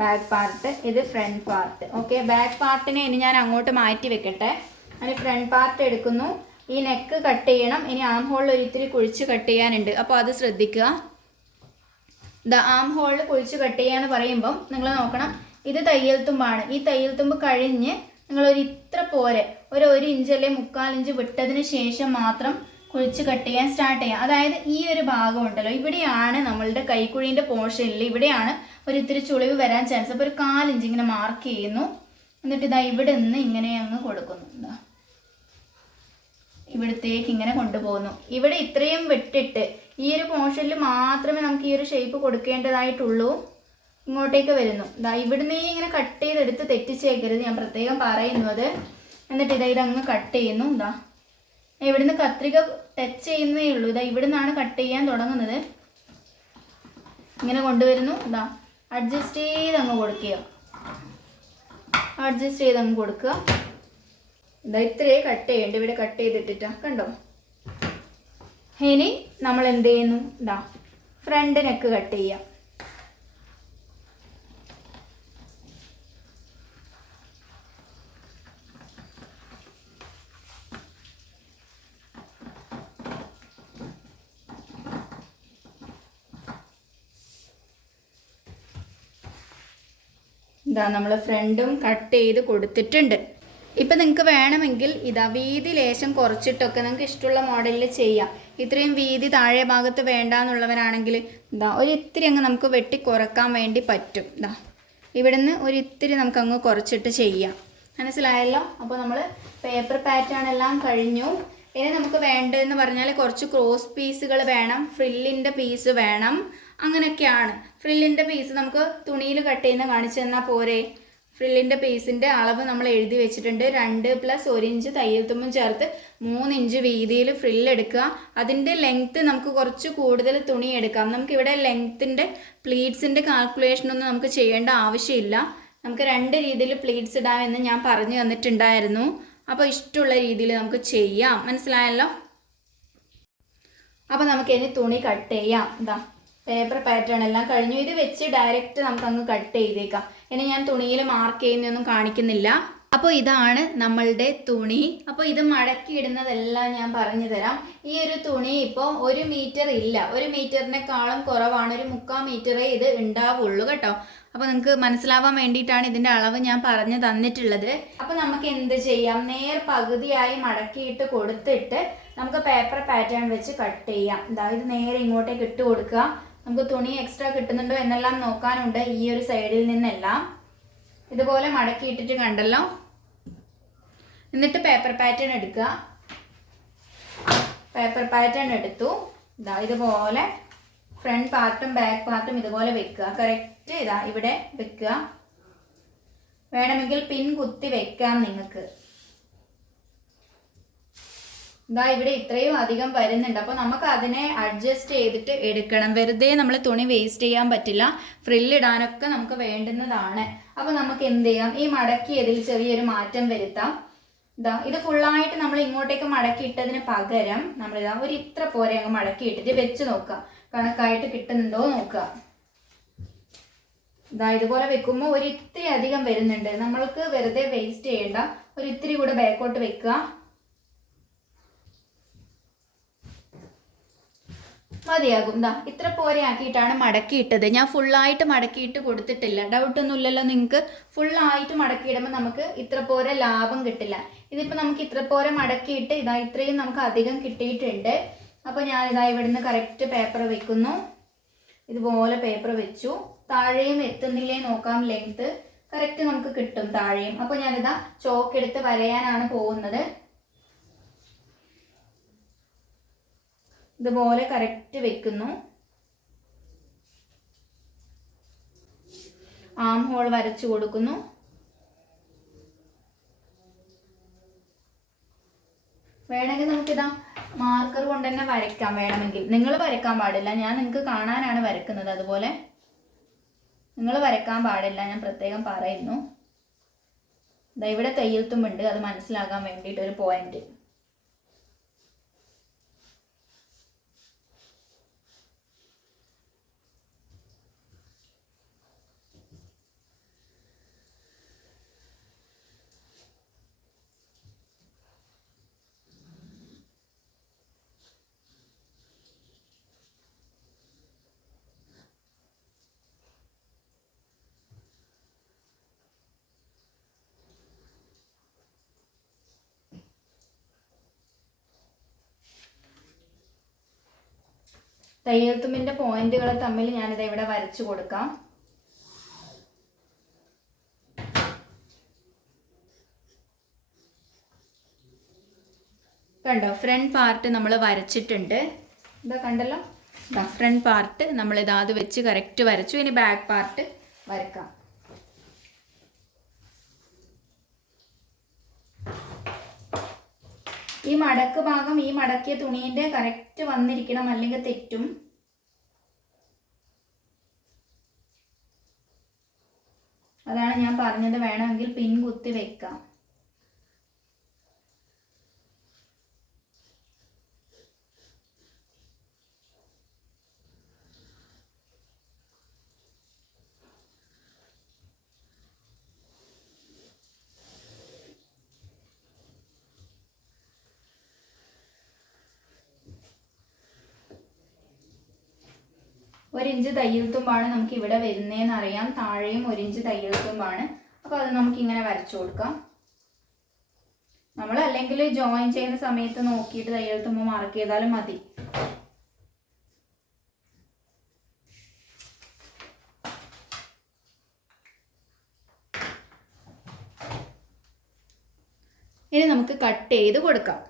ബാക്ക് പാർട്ട്, ഇത് ഫ്രണ്ട് പാർട്ട്. ഓക്കെ, ബാക്ക് പാർട്ടിനെ ഇനി ഞാൻ അങ്ങോട്ട് മാറ്റി വെക്കട്ടെ. അതിന് ഫ്രണ്ട് പാർട്ട് എടുക്കുന്നു. ഈ നെക്ക് കട്ട് ചെയ്യണം. ഇനി ആം ഹോളിൽ ഒരിത്തിരി കുഴിച്ച് കട്ട് ചെയ്യാനുണ്ട്, അപ്പോൾ അത് ശ്രദ്ധിക്കുക. ആം ഹോളിൽ കുഴിച്ച് കട്ട് ചെയ്യാന്ന് പറയുമ്പം നിങ്ങൾ നോക്കണം, ഇത് തയ്യൽ തുമ്പാണ്. ഈ തയ്യൽ തുമ്പ് കഴിഞ്ഞ് നിങ്ങളൊരു ഇത്ര പോരെ ഒരു ഇഞ്ച് അല്ലെങ്കിൽ 1/4 ഇഞ്ച് വിട്ടതിന് ശേഷം മാത്രം കുഴിച്ച് കട്ട് ചെയ്യാൻ സ്റ്റാർട്ട് ചെയ്യാം. അതായത് ഈ ഒരു ഭാഗം ഉണ്ടല്ലോ, ഇവിടെയാണ് നമ്മളുടെ കൈക്കുഴീൻ്റെ പോർഷനിൽ ഇവിടെയാണ് ഒരു ഇത്തിരി ചുളിവ് വരാൻ ചാൻസ്. അപ്പോൾ ഒരു 1/4 ഇഞ്ച് ഇങ്ങനെ മാർക്ക് ചെയ്യുന്നു. എന്നിട്ട് ഇതാ ഇവിടെ നിന്ന് ഇങ്ങനെ അങ്ങ് കൊടുക്കുന്നു. ഇതാ ഇവിടത്തേക്ക് ഇങ്ങനെ കൊണ്ടുപോകുന്നു. ഇവിടെ ഇത്രയും വിട്ടിട്ട് ഈ ഒരു പോർഷനിൽ മാത്രമേ നമുക്ക് ഈ ഒരു ഷേപ്പ് കൊടുക്കേണ്ടതായിട്ടുള്ളൂ. ഇങ്ങോട്ടേക്ക് വരുന്നു. ഇതാ ഇവിടുന്ന് ഇങ്ങനെ കട്ട് ചെയ്തെടുത്ത് തെറ്റിച്ചേക്കരുത്, ഞാൻ പ്രത്യേകം പറയുന്നത്. എന്നിട്ട് ഇതങ്ങ് കട്ട് ചെയ്യുന്നു. ഇതാ ഇവിടുന്ന് കത്രിക ടച്ച് ചെയ്യുന്നതേ ഉള്ളൂ. ഇതാ ഇവിടുന്നാണ് കട്ട് ചെയ്യാൻ തുടങ്ങുന്നത്. ഇങ്ങനെ കൊണ്ടുവരുന്നു. ഇതാ അഡ്ജസ്റ്റ് ചെയ്തങ്ങ് കൊടുക്കുക, അഡ്ജസ്റ്റ് ചെയ്തങ്ങ് കൊടുക്കുക. ഇതാ ഇത്രയേ കട്ട് ചെയ്യേണ്ട, ഇവിടെ കട്ട് ചെയ്തിട്ടിട്ടാ കണ്ടോ. ഇനി നമ്മൾ എന്ത് ചെയ്യുന്നു, ഇതാ ഫ്രണ്ട് നെക്ക് കട്ട് ചെയ്യാം. ഇതാ നമ്മൾ ഫ്രണ്ടും കട്ട് ചെയ്ത് കൊടുത്തിട്ടുണ്ട്. ഇപ്പം നിങ്ങൾക്ക് വേണമെങ്കിൽ ഇതാ വീതി ലേശം കുറച്ചിട്ടൊക്കെ നിങ്ങൾക്ക് ഇഷ്ടമുള്ള മോഡലിൽ ചെയ്യാം. ഇത്രയും വീതി താഴെ ഭാഗത്ത് വേണ്ടാന്നുള്ളവരാണെങ്കിൽ ഇതാ ഒരിത്തിരി അങ്ങ് നമുക്ക് വെട്ടി കുറക്കാൻ വേണ്ടി പറ്റും. ഇതാ ഇവിടുന്ന് ഒരിത്തിരി നമുക്കങ്ങ് കുറച്ചിട്ട് ചെയ്യാം. മനസ്സിലായല്ലോ. അപ്പോൾ നമ്മൾ പേപ്പർ പാറ്റേൺ എല്ലാം കഴിഞ്ഞു. ഇനി നമുക്ക് വേണ്ടതെന്ന് പറഞ്ഞാൽ കുറച്ച് ക്രോസ് പീസുകൾ വേണം, ഫ്രില്ലിൻ്റെ പീസ് വേണം, അങ്ങനെയൊക്കെയാണ്. ഫ്രില്ലിൻ്റെ പീസ് നമുക്ക് തുണിയിൽ കട്ട് ചെയ്യുന്ന കാണിച്ചു തന്നാൽ പോരെ. ഫ്രില്ലിൻ്റെ പീസിൻ്റെ അളവ് നമ്മൾ എഴുതി വെച്ചിട്ടുണ്ട്. 2 + 1 ഇഞ്ച് തയ്യൽ തുമ്പും ചേർത്ത് 3 ഇഞ്ച് വീതിയിൽ ഫ്രില്ല് എടുക്കുക. അതിൻ്റെ ലെങ്ത്ത് നമുക്ക് കുറച്ച് കൂടുതൽ തുണി എടുക്കാം. നമുക്കിവിടെ ലെങ്ത്തിൻ്റെ പ്ലീറ്റ്സിൻ്റെ കാൽക്കുലേഷനൊന്നും നമുക്ക് ചെയ്യേണ്ട ആവശ്യമില്ല. നമുക്ക് 2 രീതിയിൽ പ്ലീറ്റ്സ് ഇടാമെന്ന് ഞാൻ പറഞ്ഞു തന്നിട്ടുണ്ടായിരുന്നു. അപ്പോൾ ഇഷ്ടമുള്ള രീതിയിൽ നമുക്ക് ചെയ്യാം. മനസ്സിലായല്ലോ. അപ്പോൾ നമുക്ക് ഇനി തുണി കട്ട് ചെയ്യാം. ഇതാ പേപ്പർ പാറ്റേൺ എല്ലാം കഴിഞ്ഞു. ഇത് വെച്ച് ഡയറക്റ്റ് നമുക്കങ്ങ് കട്ട് ചെയ്തേക്കാം. ഇനി ഞാൻ തുണിയിൽ മാർക്ക് ചെയ്യുന്നൊന്നും കാണിക്കുന്നില്ല. അപ്പോൾ ഇതാണ് നമ്മളുടെ തുണി. അപ്പോൾ ഇത് മടക്കി ഇടുന്നതെല്ലാം ഞാൻ പറഞ്ഞു തരാം. ഈ ഒരു തുണി ഇപ്പോൾ 1 മീറ്റർ ഇല്ല, 1 മീറ്ററിനേക്കാളും കുറവാണ്, ഒരു 3/4 മീറ്ററേ ഇത് ഉണ്ടാവുള്ളൂ കേട്ടോ. അപ്പോൾ നിങ്ങൾക്ക് മനസ്സിലാവാൻ വേണ്ടിയിട്ടാണ് ഇതിൻ്റെ അളവ് ഞാൻ പറഞ്ഞു തന്നിട്ടുള്ളത്. അപ്പോൾ നമുക്ക് എന്ത് ചെയ്യാം, നേർ പകുതിയായി മടക്കിയിട്ട് കൊടുത്തിട്ട് നമുക്ക് പേപ്പർ പാറ്റേൺ വെച്ച് കട്ട് ചെയ്യാം. ഇത് നേരെ ഇങ്ങോട്ടേക്ക് ഇട്ട് കൊടുക്കുക. നമുക്ക് തുണി എക്സ്ട്രാ കിട്ടുന്നുണ്ടോ എന്നെല്ലാം നോക്കാനുണ്ട്. ഈ ഒരു സൈഡിൽ നിന്നെല്ലാം ഇതുപോലെ മടക്കിയിട്ടിട്ട് കണ്ടല്ലോ. എന്നിട്ട് പേപ്പർ പാറ്റേൺ എടുക്കുക. പേപ്പർ പാറ്റേൺ എടുത്തു. ഇതുപോലെ ഫ്രണ്ട് പാർട്ടും ബാക്ക് പാർട്ടും ഇതുപോലെ വെക്കുക. കറക്റ്റ് ഇവിടെ വെക്കുക. വേണമെങ്കിൽ പിൻ കുത്തി വെക്കാം നിങ്ങൾക്ക്. ഇവിടെ ഇത്രയും അധികം വരുന്നുണ്ട്. അപ്പോൾ നമുക്ക് അതിനെ അഡ്ജസ്റ്റ് ചെയ്തിട്ട് എടുക്കണം. വെറുതെ നമ്മൾ തുണി വേസ്റ്റ് ചെയ്യാൻ പറ്റില്ല. ഫ്രില്ലിടാനൊക്കെ നമുക്ക് വേണ്ടുന്നതാണ്. അപ്പോൾ നമുക്ക് എന്ത് ചെയ്യാം, ഈ മടക്കിയതിൽ ചെറിയൊരു മാറ്റം വരുത്താം. ഇത് ഫുള്ളായിട്ട് നമ്മൾ ഇങ്ങോട്ടേക്ക് മടക്കി ഇട്ടതിന് പകരം നമ്മൾ ഒരു ഇത്ര പോരെ അങ്ങ് മടക്കി ഇട്ടിട്ട് വെച്ച് നോക്കുക, കണക്കായിട്ട് കിട്ടുന്നുണ്ടോ നോക്കുക. ഇതുപോലെ വെക്കുമ്പോൾ ഒരു ഇത്തിരി അധികം വരുന്നുണ്ട്. നമ്മൾക്ക് വെറുതെ വേസ്റ്റ് ചെയ്യേണ്ട, ഒരു ഇത്തിരി കൂടെ ബാക്കോട്ട് വെക്കുക. മതിയാകും. ഇത്ര പോരെ ആക്കിയിട്ടാണ് മടക്കിയിട്ടത്. ഞാൻ ഫുള്ളായിട്ട് മടക്കിയിട്ട് കൊടുത്തിട്ടില്ല. ഡൗട്ടൊന്നുമില്ലല്ലോ നിങ്ങൾക്ക്. ഫുള്ളായിട്ട് മടക്കിയിടുമ്പോൾ നമുക്ക് ഇത്ര പോരെ ലാഭം കിട്ടില്ല. ഇതിപ്പോൾ നമുക്ക് ഇത്ര പോരെ മടക്കിയിട്ട് ഇത്രയും നമുക്ക് അധികം കിട്ടിയിട്ടുണ്ട്. അപ്പോൾ ഞാൻ ഇവിടുന്ന് കറക്റ്റ് പേപ്പർ വെക്കുന്നു. ഇതുപോലെ പേപ്പർ വെച്ചു. താഴെയും എത്തുന്നില്ലേ നോക്കാം. ലെങ്ത്ത് കറക്റ്റ് നമുക്ക് കിട്ടും താഴെയും. അപ്പോൾ ഞാനിതാ ചോക്ക് എടുത്ത് വരയാനാണ് പോകുന്നത്. ഇതുപോലെ കറക്റ്റ് വെക്കുന്നു. ആം ഹോൾ വരച്ചു കൊടുക്കുന്നു. വേണമെങ്കിൽ നമുക്കിതാ മാർക്കർ കൊണ്ട് തന്നെ വരയ്ക്കാം. വേണമെങ്കിൽ നിങ്ങൾ വരയ്ക്കാൻ പാടില്ല, ഞാൻ നിങ്ങൾക്ക് കാണാനാണ് വരയ്ക്കുന്നത്. അതുപോലെ നിങ്ങൾ വരയ്ക്കാൻ പാടില്ല, ഞാൻ പ്രത്യേകം പറയുന്നു. ഇവിടെ തയ്യൽ തുമ്പുണ്ട്, അത് മനസ്സിലാക്കാൻ വേണ്ടിയിട്ടൊരു പോയിന്റ്. തയ്യൽ തുമ്പിൻ്റെ പോയിന്റുകൾ തമ്മിൽ ഞാനിത് ഇവിടെ വരച്ചു കൊടുക്കാം. കണ്ടോ, ഫ്രണ്ട് പാർട്ട് നമ്മൾ വരച്ചിട്ടുണ്ട്. ഇതാ കണ്ടല്ലോ, ഇതാ ഫ്രണ്ട് പാർട്ട് നമ്മളിത് അത് വെച്ച് കറക്റ്റ് വരച്ചു. ഇനി ബാക്ക് പാർട്ട് വരക്കാം. ഈ മടക്ക് ഭാഗം ഈ മടക്കിയ തുണീൻ്റെ കറക്റ്റ് വന്നിരിക്കണം, അല്ലെങ്കിൽ തെറ്റും. അതാണ് ഞാൻ പറഞ്ഞത്, വേണമെങ്കിൽ പിൻ കുത്തി വെക്കാം. ഒരു ഇഞ്ച് തയ്യൽ തുമ്പാണ് നമുക്ക് ഇവിടെ വരുന്നതെന്ന് അറിയാം. താഴെയും 1 ഇഞ്ച് തയ്യൽ തുമ്പാണ്. അപ്പോൾ അത് നമുക്ക് ഇങ്ങനെ വരച്ചു കൊടുക്കാം. നമ്മൾ അല്ലെങ്കിൽ ജോയിൻ ചെയ്യുന്ന സമയത്ത് നോക്കിയിട്ട് തയ്യൽ തുമ്പ് മാർക്ക് ചെയ്താലും മതി. ഇനി നമുക്ക് കട്ട് ചെയ്ത് കൊടുക്കാം.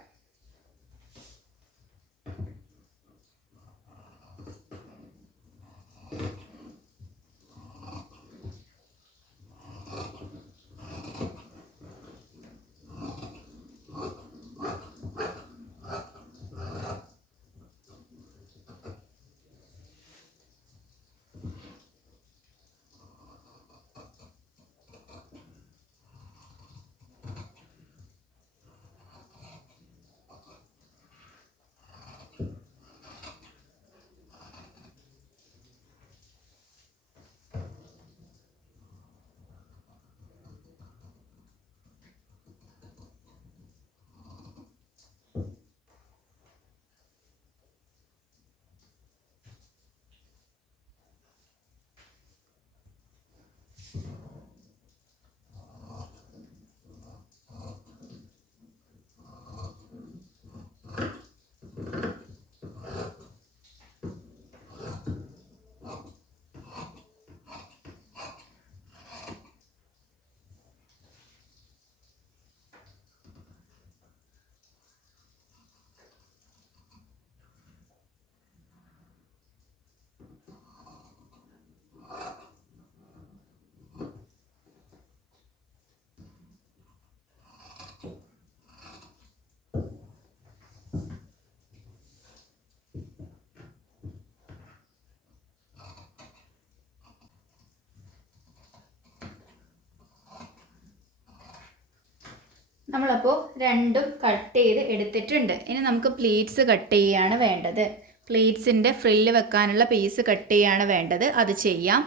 നമ്മളപ്പോൾ രണ്ടും കട്ട് ചെയ്ത് എടുത്തിട്ടുണ്ട്. ഇനി നമുക്ക് പ്ലീറ്റ്സ് കട്ട് ചെയ്യുകയാണ് വേണ്ടത്. പ്ലീറ്റ്സിൻ്റെ ഫ്രില്ല് വെക്കാനുള്ള പീസ് കട്ട് ചെയ്യുകയാണ് വേണ്ടത്. അത് ചെയ്യാം.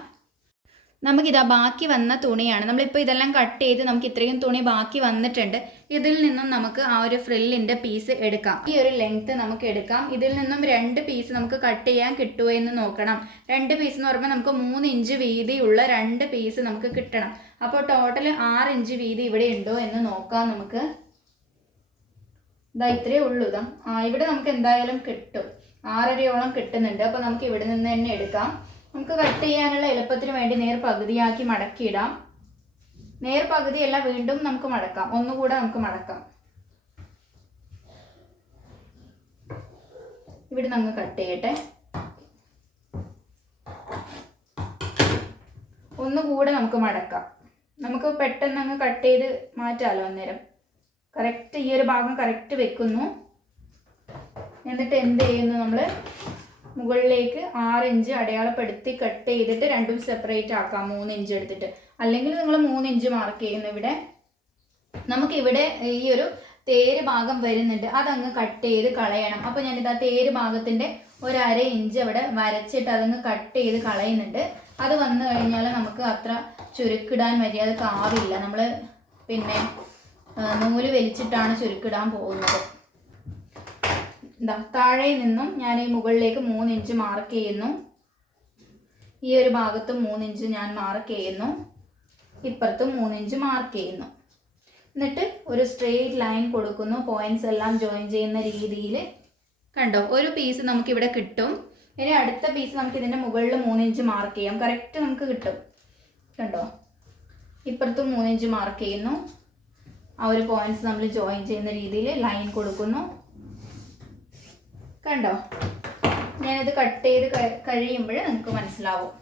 നമുക്കിതാ ബാക്കി വന്ന തുണിയാണ്. നമ്മളിപ്പോൾ ഇതെല്ലാം കട്ട് ചെയ്ത് നമുക്ക് ഇത്രയും തുണി ബാക്കി വന്നിട്ടുണ്ട്. ഇതിൽ നിന്നും നമുക്ക് ആ ഒരു ഫ്രില്ലിൻ്റെ പീസ് എടുക്കാം. ഈ ഒരു ലെങ്ത്ത് നമുക്ക് എടുക്കാം. ഇതിൽ നിന്നും 2 പീസ് നമുക്ക് കട്ട് ചെയ്യാൻ കിട്ടുമോ എന്ന് നോക്കണം. 2 പീസ് എന്ന് പറയുമ്പോൾ നമുക്ക് 3 ഇഞ്ച് വീതിയുള്ള 2 പീസ് നമുക്ക് കിട്ടണം. അപ്പോൾ ടോട്ടൽ 6 ഇഞ്ച് വീതി ഇവിടെ ഉണ്ടോ എന്ന് നോക്കാം നമുക്ക്. ഇതാ ഇത്രയേ ഉള്ളൂ. ഇവിടെ നമുക്ക് എന്തായാലും കിട്ടും, 6.5 കിട്ടുന്നുണ്ട്. അപ്പോൾ നമുക്ക് ഇവിടെ നിന്ന് തന്നെ എടുക്കാം. നമുക്ക് കട്ട് ചെയ്യാനുള്ള എളുപ്പത്തിന് വേണ്ടി നേർ പകുതിയാക്കി മടക്കിയിടാം. നേർ പകുതിയല്ല, വീണ്ടും നമുക്ക് മടക്കാം. ഒന്നുകൂടെ നമുക്ക് മടക്കാം. ഇവിടെ നമുക്ക് കട്ട് ചെയ്യട്ടെ. ഒന്നുകൂടെ നമുക്ക് മടക്കാം. നമുക്ക് പെട്ടെന്ന് അങ്ങ് കട്ട് ചെയ്ത് മാറ്റാമല്ലോ അന്നേരം. കറക്റ്റ് ഈ ഒരു ഭാഗം കറക്റ്റ് വെക്കുന്നു. എന്നിട്ട് എന്ത് ചെയ്യുന്നു, നമ്മൾ മുകളിലേക്ക് 6 ഇഞ്ച് അടയാളപ്പെടുത്തി കട്ട് ചെയ്തിട്ട് രണ്ടും സെപ്പറേറ്റ് ആക്കാം. 3 ഇഞ്ച് എടുത്തിട്ട്, അല്ലെങ്കിൽ നിങ്ങൾ 3 ഇഞ്ച് മാർക്ക് ചെയ്യുന്നു. ഇവിടെ നമുക്കിവിടെ ഈ ഒരു തേര് ഭാഗം വരുന്നുണ്ട്, അതങ്ങ് കട്ട് ചെയ്ത് കളയണം. അപ്പോൾ ഞാനിതാ തേര് ഭാഗത്തിൻ്റെ 1/2 ഇഞ്ച് അവിടെ വരച്ചിട്ട് അതങ്ങ് കട്ട് ചെയ്ത് കളയുന്നുണ്ട്. അത് വന്നു കഴിഞ്ഞാൽ നമുക്ക് അത്ര ചുരുക്കിടാൻ മര്യാദക്കാവില്ല. നമ്മൾ പിന്നെ നൂല് വലിച്ചിട്ടാണ് ചുരുക്കിടാൻ പോകുന്നത്. താഴെ നിന്നും ഞാൻ ഈ മുകളിലേക്ക് 3 ഇഞ്ച് മാർക്ക് ചെയ്യുന്നു. ഈ ഒരു ഭാഗത്തും 3 ഇഞ്ച് ഞാൻ മാർക്ക് ചെയ്യുന്നു. ഇപ്പുറത്തും 3 ഇഞ്ച് മാർക്ക് ചെയ്യുന്നു. എന്നിട്ട് ഒരു സ്ട്രെയിറ്റ് ലൈൻ കൊടുക്കുന്നു, പോയിന്റ്സ് എല്ലാം ജോയിൻ ചെയ്യുന്ന രീതിയിൽ. കണ്ടോ, ഒരു പീസ് നമുക്കിവിടെ കിട്ടും. ഇനി അടുത്ത പീസ് നമുക്ക് ഇതിൻ്റെ മുകളിൽ 3 ഇഞ്ച് മാർക്ക് ചെയ്യാം. കറക്റ്റ് നമുക്ക് കിട്ടും. കണ്ടോ, ഇപ്പുറത്തും 3 ഇഞ്ച് മാർക്ക് ചെയ്യുന്നു. ആ ഒരു പോയിന്റ്സ് നമ്മൾ ജോയിൻ ചെയ്യുന്ന രീതിയിൽ ലൈൻ കൊടുക്കുന്നു. കണ്ടോ, ഞാനിത് കട്ട് ചെയ്ത് കഴിയുമ്പോൾ നിങ്ങൾക്ക് മനസ്സിലാവും.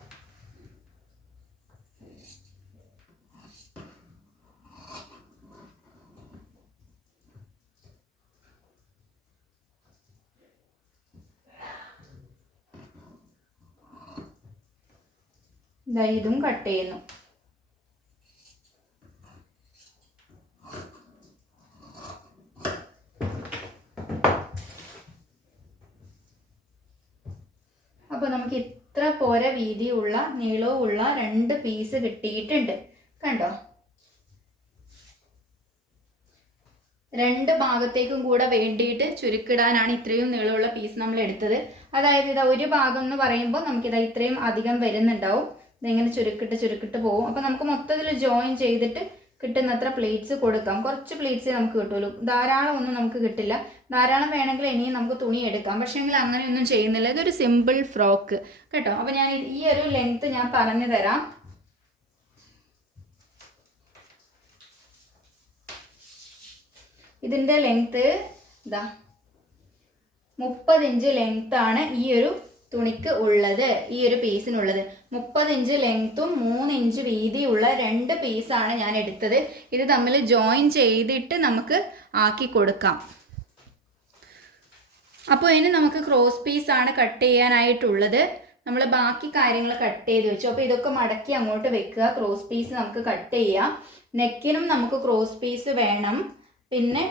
ഇതും കട്ട് ചെയ്യുന്നു. അപ്പോൾ നമുക്ക് ഇത്ര പോര വീതിയുള്ള നീളവുമുള്ള 2 പീസ് കിട്ടിയിട്ടുണ്ട്. കണ്ടോ, 2 ഭാഗത്തേക്കും കൂടെ വേണ്ടിയിട്ട് ചുരുക്കിടാനാണ് ഇത്രയും നീളമുള്ള പീസ് നമ്മൾ എടുത്തത്. അതായത് ഇതാ ഒരു ഭാഗം എന്ന് പറയുമ്പോൾ നമുക്കിതാ ഇത്രയും അധികം വരുന്നുണ്ടാവും. ഇതെങ്ങനെ ചുരുക്കിട്ട് പോകും. അപ്പോൾ നമുക്ക് മൊത്തത്തിൽ ജോയിൻ ചെയ്തിട്ട് കിട്ടുന്നത്ര പ്ലേറ്റ്സ് കൊടുക്കാം. കുറച്ച് പ്ലേറ്റ്സേ നമുക്ക് കിട്ടുള്ളൂ, ധാരാളം ഒന്നും നമുക്ക് കിട്ടില്ല. ധാരാളം വേണമെങ്കിൽ ഇനിയും നമുക്ക് തുണി എടുക്കാം. പക്ഷേങ്കിൽ അങ്ങനെയൊന്നും ചെയ്യുന്നില്ല. ഇതൊരു സിമ്പിൾ ഫ്രോക്ക് കേട്ടോ. അപ്പോൾ ഞാൻ ഈ ഒരു ലെങ്ത്ത് ഞാൻ പറഞ്ഞു തരാം. ഇതിൻ്റെ ലെങ്ത്ത് ഇതാ 30 ഇഞ്ച് ലെങ്ത്താണ് ഈ ഒരു തുണിക്ക് ഉള്ളത്, ഈ ഒരു പീസിനുള്ളത്. 30 ഇഞ്ച് ലെങ്ത്തും 3 ഇഞ്ച് വീതിയുള്ള 2 പീസാണ് ഞാൻ എടുത്തത്. ഇത് തമ്മിൽ ജോയിൻ ചെയ്തിട്ട് നമുക്ക് ആക്കി കൊടുക്കാം. അപ്പോൾ ഇനി നമുക്ക് ക്രോസ് പീസാണ് കട്ട് ചെയ്യാനായിട്ടുള്ളത്. നമ്മൾ ബാക്കി കാര്യങ്ങൾ കട്ട് ചെയ്ത് വെച്ചു. അപ്പോൾ ഇതൊക്കെ മടക്കി അങ്ങോട്ട് വെക്കുക. ക്രോസ് പീസ് നമുക്ക് കട്ട് ചെയ്യാം. നെക്കിനും നമുക്ക് ക്രോസ് പീസ് വേണം. പിന്നെ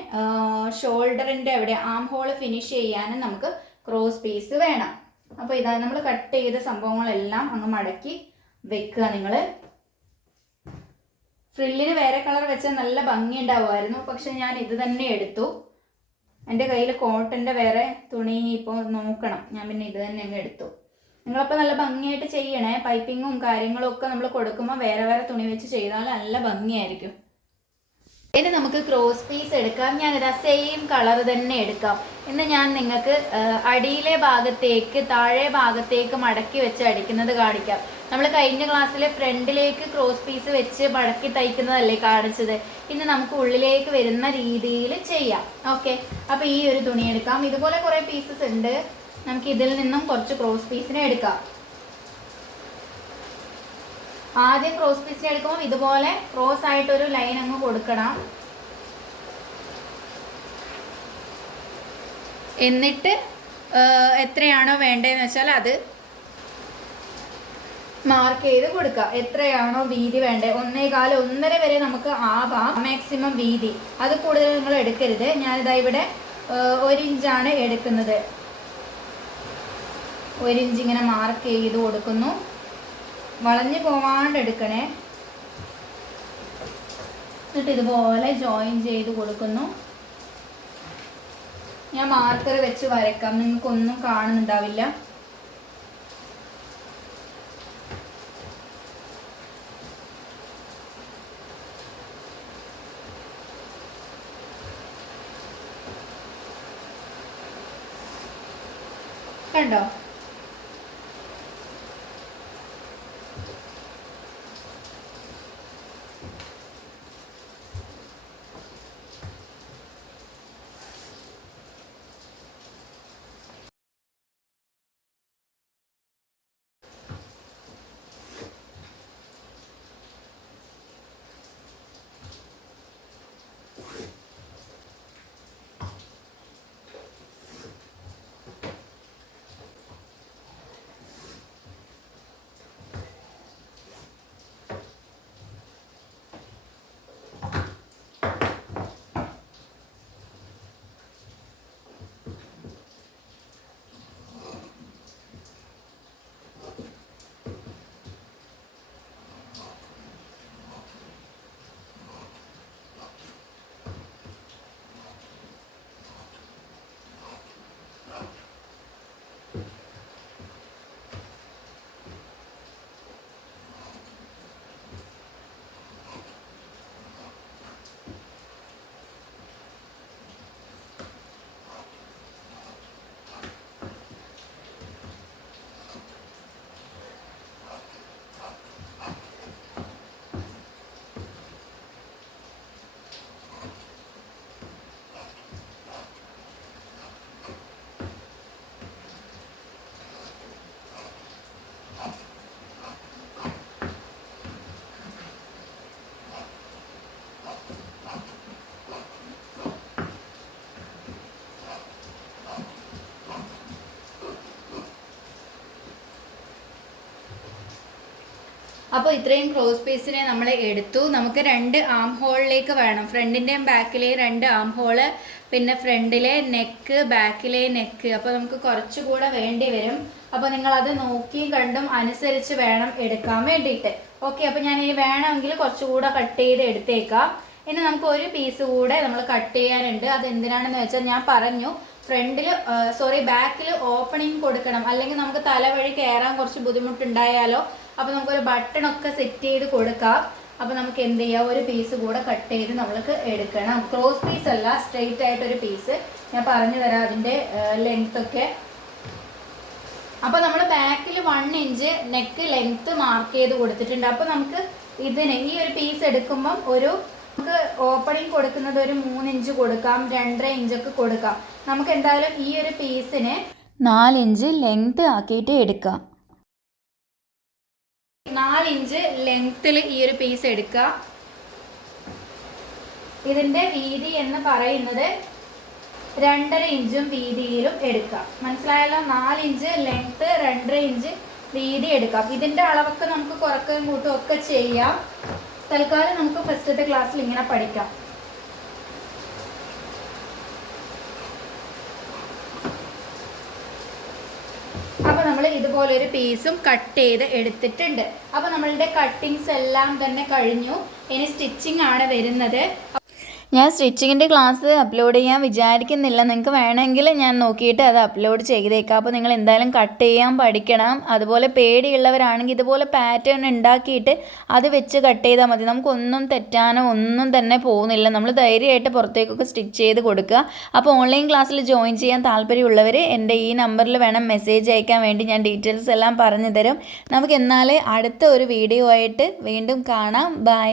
ഷോൾഡറിൻ്റെ അവിടെ ആം ഹോൾ ഫിനിഷ് ചെയ്യാനും നമുക്ക് ക്രോസ് പീസ് വേണം. അപ്പോൾ ഇതാ നമ്മൾ കട്ട് ചെയ്ത സംഭവങ്ങളെല്ലാം അങ്ങ് മടക്കി വെക്കുക. നിങ്ങൾ ഫ്രില്ലിന് വേറെ കളർ വെച്ചാൽ നല്ല ഭംഗി ഉണ്ടാവുമായിരുന്നു. പക്ഷെ ഞാൻ ഇത് തന്നെ എടുത്തു. എൻ്റെ കയ്യിൽ കോട്ടൻ്റെ വേറെ തുണി ഇപ്പോൾ നോക്കണം. ഞാൻ പിന്നെ ഇത് തന്നെ അങ്ങ് എടുത്തു. നിങ്ങളപ്പോൾ നല്ല ഭംഗിയായിട്ട് ചെയ്യണേ. പൈപ്പിങ്ങും കാര്യങ്ങളും ഒക്കെ നമ്മൾ കൊടുക്കുമ്പോൾ വേറെ വേറെ തുണി വെച്ച് ചെയ്താൽ നല്ല ഭംഗിയായിരിക്കും. ഇനി നമുക്ക് ക്രോസ് പീസ് എടുക്കാം. ഞാനിതാ സെയിം കളർ തന്നെ എടുക്കാം. ഇന്ന് ഞാൻ നിങ്ങൾക്ക് അടിയിലെ ഭാഗത്തേക്ക് താഴെ ഭാഗത്തേക്ക് മടക്കി വെച്ച് അടിക്കുന്നത് കാണിക്കാം. നമ്മൾ കഴിഞ്ഞ ക്ലാസ്സിൽ ഫ്രണ്ടിലേക്ക് ക്രോസ് പീസ് വെച്ച് മടക്കി തയ്ക്കുന്നതല്ലേ കാണിച്ചത്. ഇന്ന് നമുക്ക് ഉള്ളിലേക്ക് വരുന്ന രീതിയിൽ ചെയ്യാം. ഓക്കെ, അപ്പോൾ ഈ ഒരു തുണി എടുക്കാം. ഇതുപോലെ കുറേ പീസസ് ഉണ്ട്. നമുക്ക് ഇതിൽ നിന്നും കുറച്ച് ക്രോസ് പീസിനെ എടുക്കാം. ആദ്യം ക്രോസ് പീസിനെ എടുക്കുമ്പോൾ ഇതുപോലെ ക്രോസ് ആയിട്ടൊരു ലൈൻ അങ്ങ് കൊടുക്കണം. എന്നിട്ട് എത്രയാണോ വേണ്ടതെന്ന് വെച്ചാൽ അത് മാർക്ക് ചെയ്ത് കൊടുക്കുക. എത്രയാണോ വീതി വേണ്ടത്, 1.25 1.5 വരെ നമുക്ക് ആവാം മാക്സിമം വീതി. അത് കൂടുതൽ നിങ്ങൾ എടുക്കരുത്. ഞാനിതാ ഇവിടെ 1 ഇഞ്ചാണ് എടുക്കുന്നത്. 1 ഇഞ്ച് ഇങ്ങനെ മാർക്ക് ചെയ്ത് കൊടുക്കുന്നു. വളഞ്ഞു പോവാണ്ട് എടുക്കണേ. എന്നിട്ട് ഇതുപോലെ ജോയിൻ ചെയ്ത് കൊടുക്കുന്നു. ഞാൻ മാർക്കർ വെച്ച് വരയ്ക്കാം, നിങ്ങൾക്കൊന്നും കാണുന്നുണ്ടാവില്ല. കണ്ടോ, അപ്പോൾ ഇത്രയും ക്രോസ് പീസിനെ നമ്മൾ എടുത്തു. നമുക്ക് 2 ആം ഹോളിലേക്ക് വേണം, ഫ്രണ്ടിൻ്റെയും ബാക്കിലെയും 2 ആം ഹോള്, പിന്നെ ഫ്രണ്ടിലെ നെക്ക്, ബാക്കിലെ നെക്ക്. അപ്പോൾ നമുക്ക് കുറച്ചുകൂടെ വേണ്ടി വരും. അപ്പോൾ നിങ്ങളത് നോക്കിയും കണ്ടും അനുസരിച്ച് വേണം എടുക്കാൻ വേണ്ടിയിട്ട്. ഓക്കെ, അപ്പോൾ ഞാൻ ഇനി വേണമെങ്കിൽ കുറച്ചുകൂടെ കട്ട് ചെയ്ത് എടുത്തേക്കാം. ഇനി നമുക്ക് ഒരു പീസ് കൂടെ നമ്മൾ കട്ട് ചെയ്യാനുണ്ട്. അത് എന്തിനാണെന്ന് വെച്ചാൽ ഞാൻ പറഞ്ഞു, ബാക്കിൽ ഓപ്പണിങ് കൊടുക്കണം, അല്ലെങ്കിൽ നമുക്ക് തലവഴി കയറാൻ കുറച്ച് ബുദ്ധിമുട്ടുണ്ടായാലോ. അപ്പോൾ നമുക്കൊരു ബട്ടണൊക്കെ സെറ്റ് ചെയ്ത് കൊടുക്കാം. അപ്പോൾ നമുക്ക് എന്ത് ചെയ്യാം, ഒരു പീസ് കൂടെ കട്ട് ചെയ്ത് നമ്മൾക്ക് എടുക്കണം. ക്രോസ് പീസ് അല്ല, സ്ട്രെയിറ്റ് ആയിട്ടൊരു പീസ്. ഞാൻ പറഞ്ഞു തരാം അതിൻ്റെ ലെങ്ത് ഒക്കെ. അപ്പോൾ നമ്മൾ ബാക്കിൽ 1 ഇഞ്ച് നെക്ക് ലെങ്ത്ത് മാർക്ക് ചെയ്ത് കൊടുത്തിട്ടുണ്ട്. അപ്പോൾ നമുക്ക് ഇതിന് ഈ ഒരു പീസ് എടുക്കുമ്പം നമുക്ക് ഓപ്പണിങ് കൊടുക്കുന്നത് ഒരു 3 ഇഞ്ച് കൊടുക്കാം, 2.5 ഇഞ്ചൊക്കെ കൊടുക്കാം. നമുക്ക് എന്തായാലും ഈ ഒരു പീസിന് 4 ഇഞ്ച് ലെങ്ത്ത് ആക്കിയിട്ട് എടുക്കാം. 4 ഇഞ്ച് ലെങ്ത്തിൽ ഈ ഒരു പീസ് എടുക്കുക. ഇതിൻ്റെ വീതി എന്ന് പറയുന്നത് 2.5 ഇഞ്ചും വീതിയിലും എടുക്കാം. മനസ്സിലായല്ലോ? 4 ഇഞ്ച് ലെങ്ത്ത്, 2.5 ഇഞ്ച് വീതി എടുക്കാം. ഇതിൻ്റെ അളവൊക്കെ നമുക്ക് കുറക്കുകയും കൂട്ടുകയും ഒക്കെ ചെയ്യാം. തൽക്കാലം നമുക്ക് ഫസ്റ്റത്തെ ക്ലാസ്സിൽ ഇങ്ങനെ പഠിക്കാം. അപ്പോൾ നമ്മൾ ഇതുപോലൊരു പീസും കട്ട് ചെയ്ത് എടുത്തിട്ടുണ്ട്. അപ്പോൾ നമ്മളുടെ കട്ടിങ്സ് എല്ലാം തന്നെ കഴിഞ്ഞു. ഇനി സ്റ്റിച്ചിങ് ആണ് വരുന്നത്. ഞാൻ സ്റ്റിച്ചിങ്ങിൻ്റെ ക്ലാസ് അപ്ലോഡ് ചെയ്യാൻ വിചാരിക്കുന്നില്ല. നിങ്ങൾക്ക് വേണമെങ്കിൽ ഞാൻ നോക്കിയിട്ട് അത് അപ്ലോഡ് ചെയ്തേക്കാം. അപ്പോൾ നിങ്ങൾ എന്തായാലും കട്ട് ചെയ്യാൻ പഠിക്കണം. അതുപോലെ പേടിയുള്ളവരാണെങ്കിൽ ഇതുപോലെ പാറ്റേൺ ഉണ്ടാക്കിയിട്ട് അത് വെച്ച് കട്ട് ചെയ്താൽ മതി. നമുക്കൊന്നും തെറ്റാനോ ഒന്നും തന്നെ പോകുന്നില്ല. നമ്മൾ ധൈര്യമായിട്ട് പുറത്തേക്കൊക്കെ സ്റ്റിച്ച് ചെയ്ത് കൊടുക്കുക. അപ്പോൾ ഓൺലൈൻ ക്ലാസ്സിൽ ജോയിൻ ചെയ്യാൻ താല്പര്യമുള്ളവർ എൻ്റെ ഈ നമ്പറിൽ വേണം മെസ്സേജ് അയക്കാൻ വേണ്ടി. ഞാൻ ഡീറ്റെയിൽസ് എല്ലാം പറഞ്ഞു തരും. നമുക്ക് എന്നാൽ അടുത്ത ഒരു വീഡിയോ ആയിട്ട് വീണ്ടും കാണാം. ബൈ.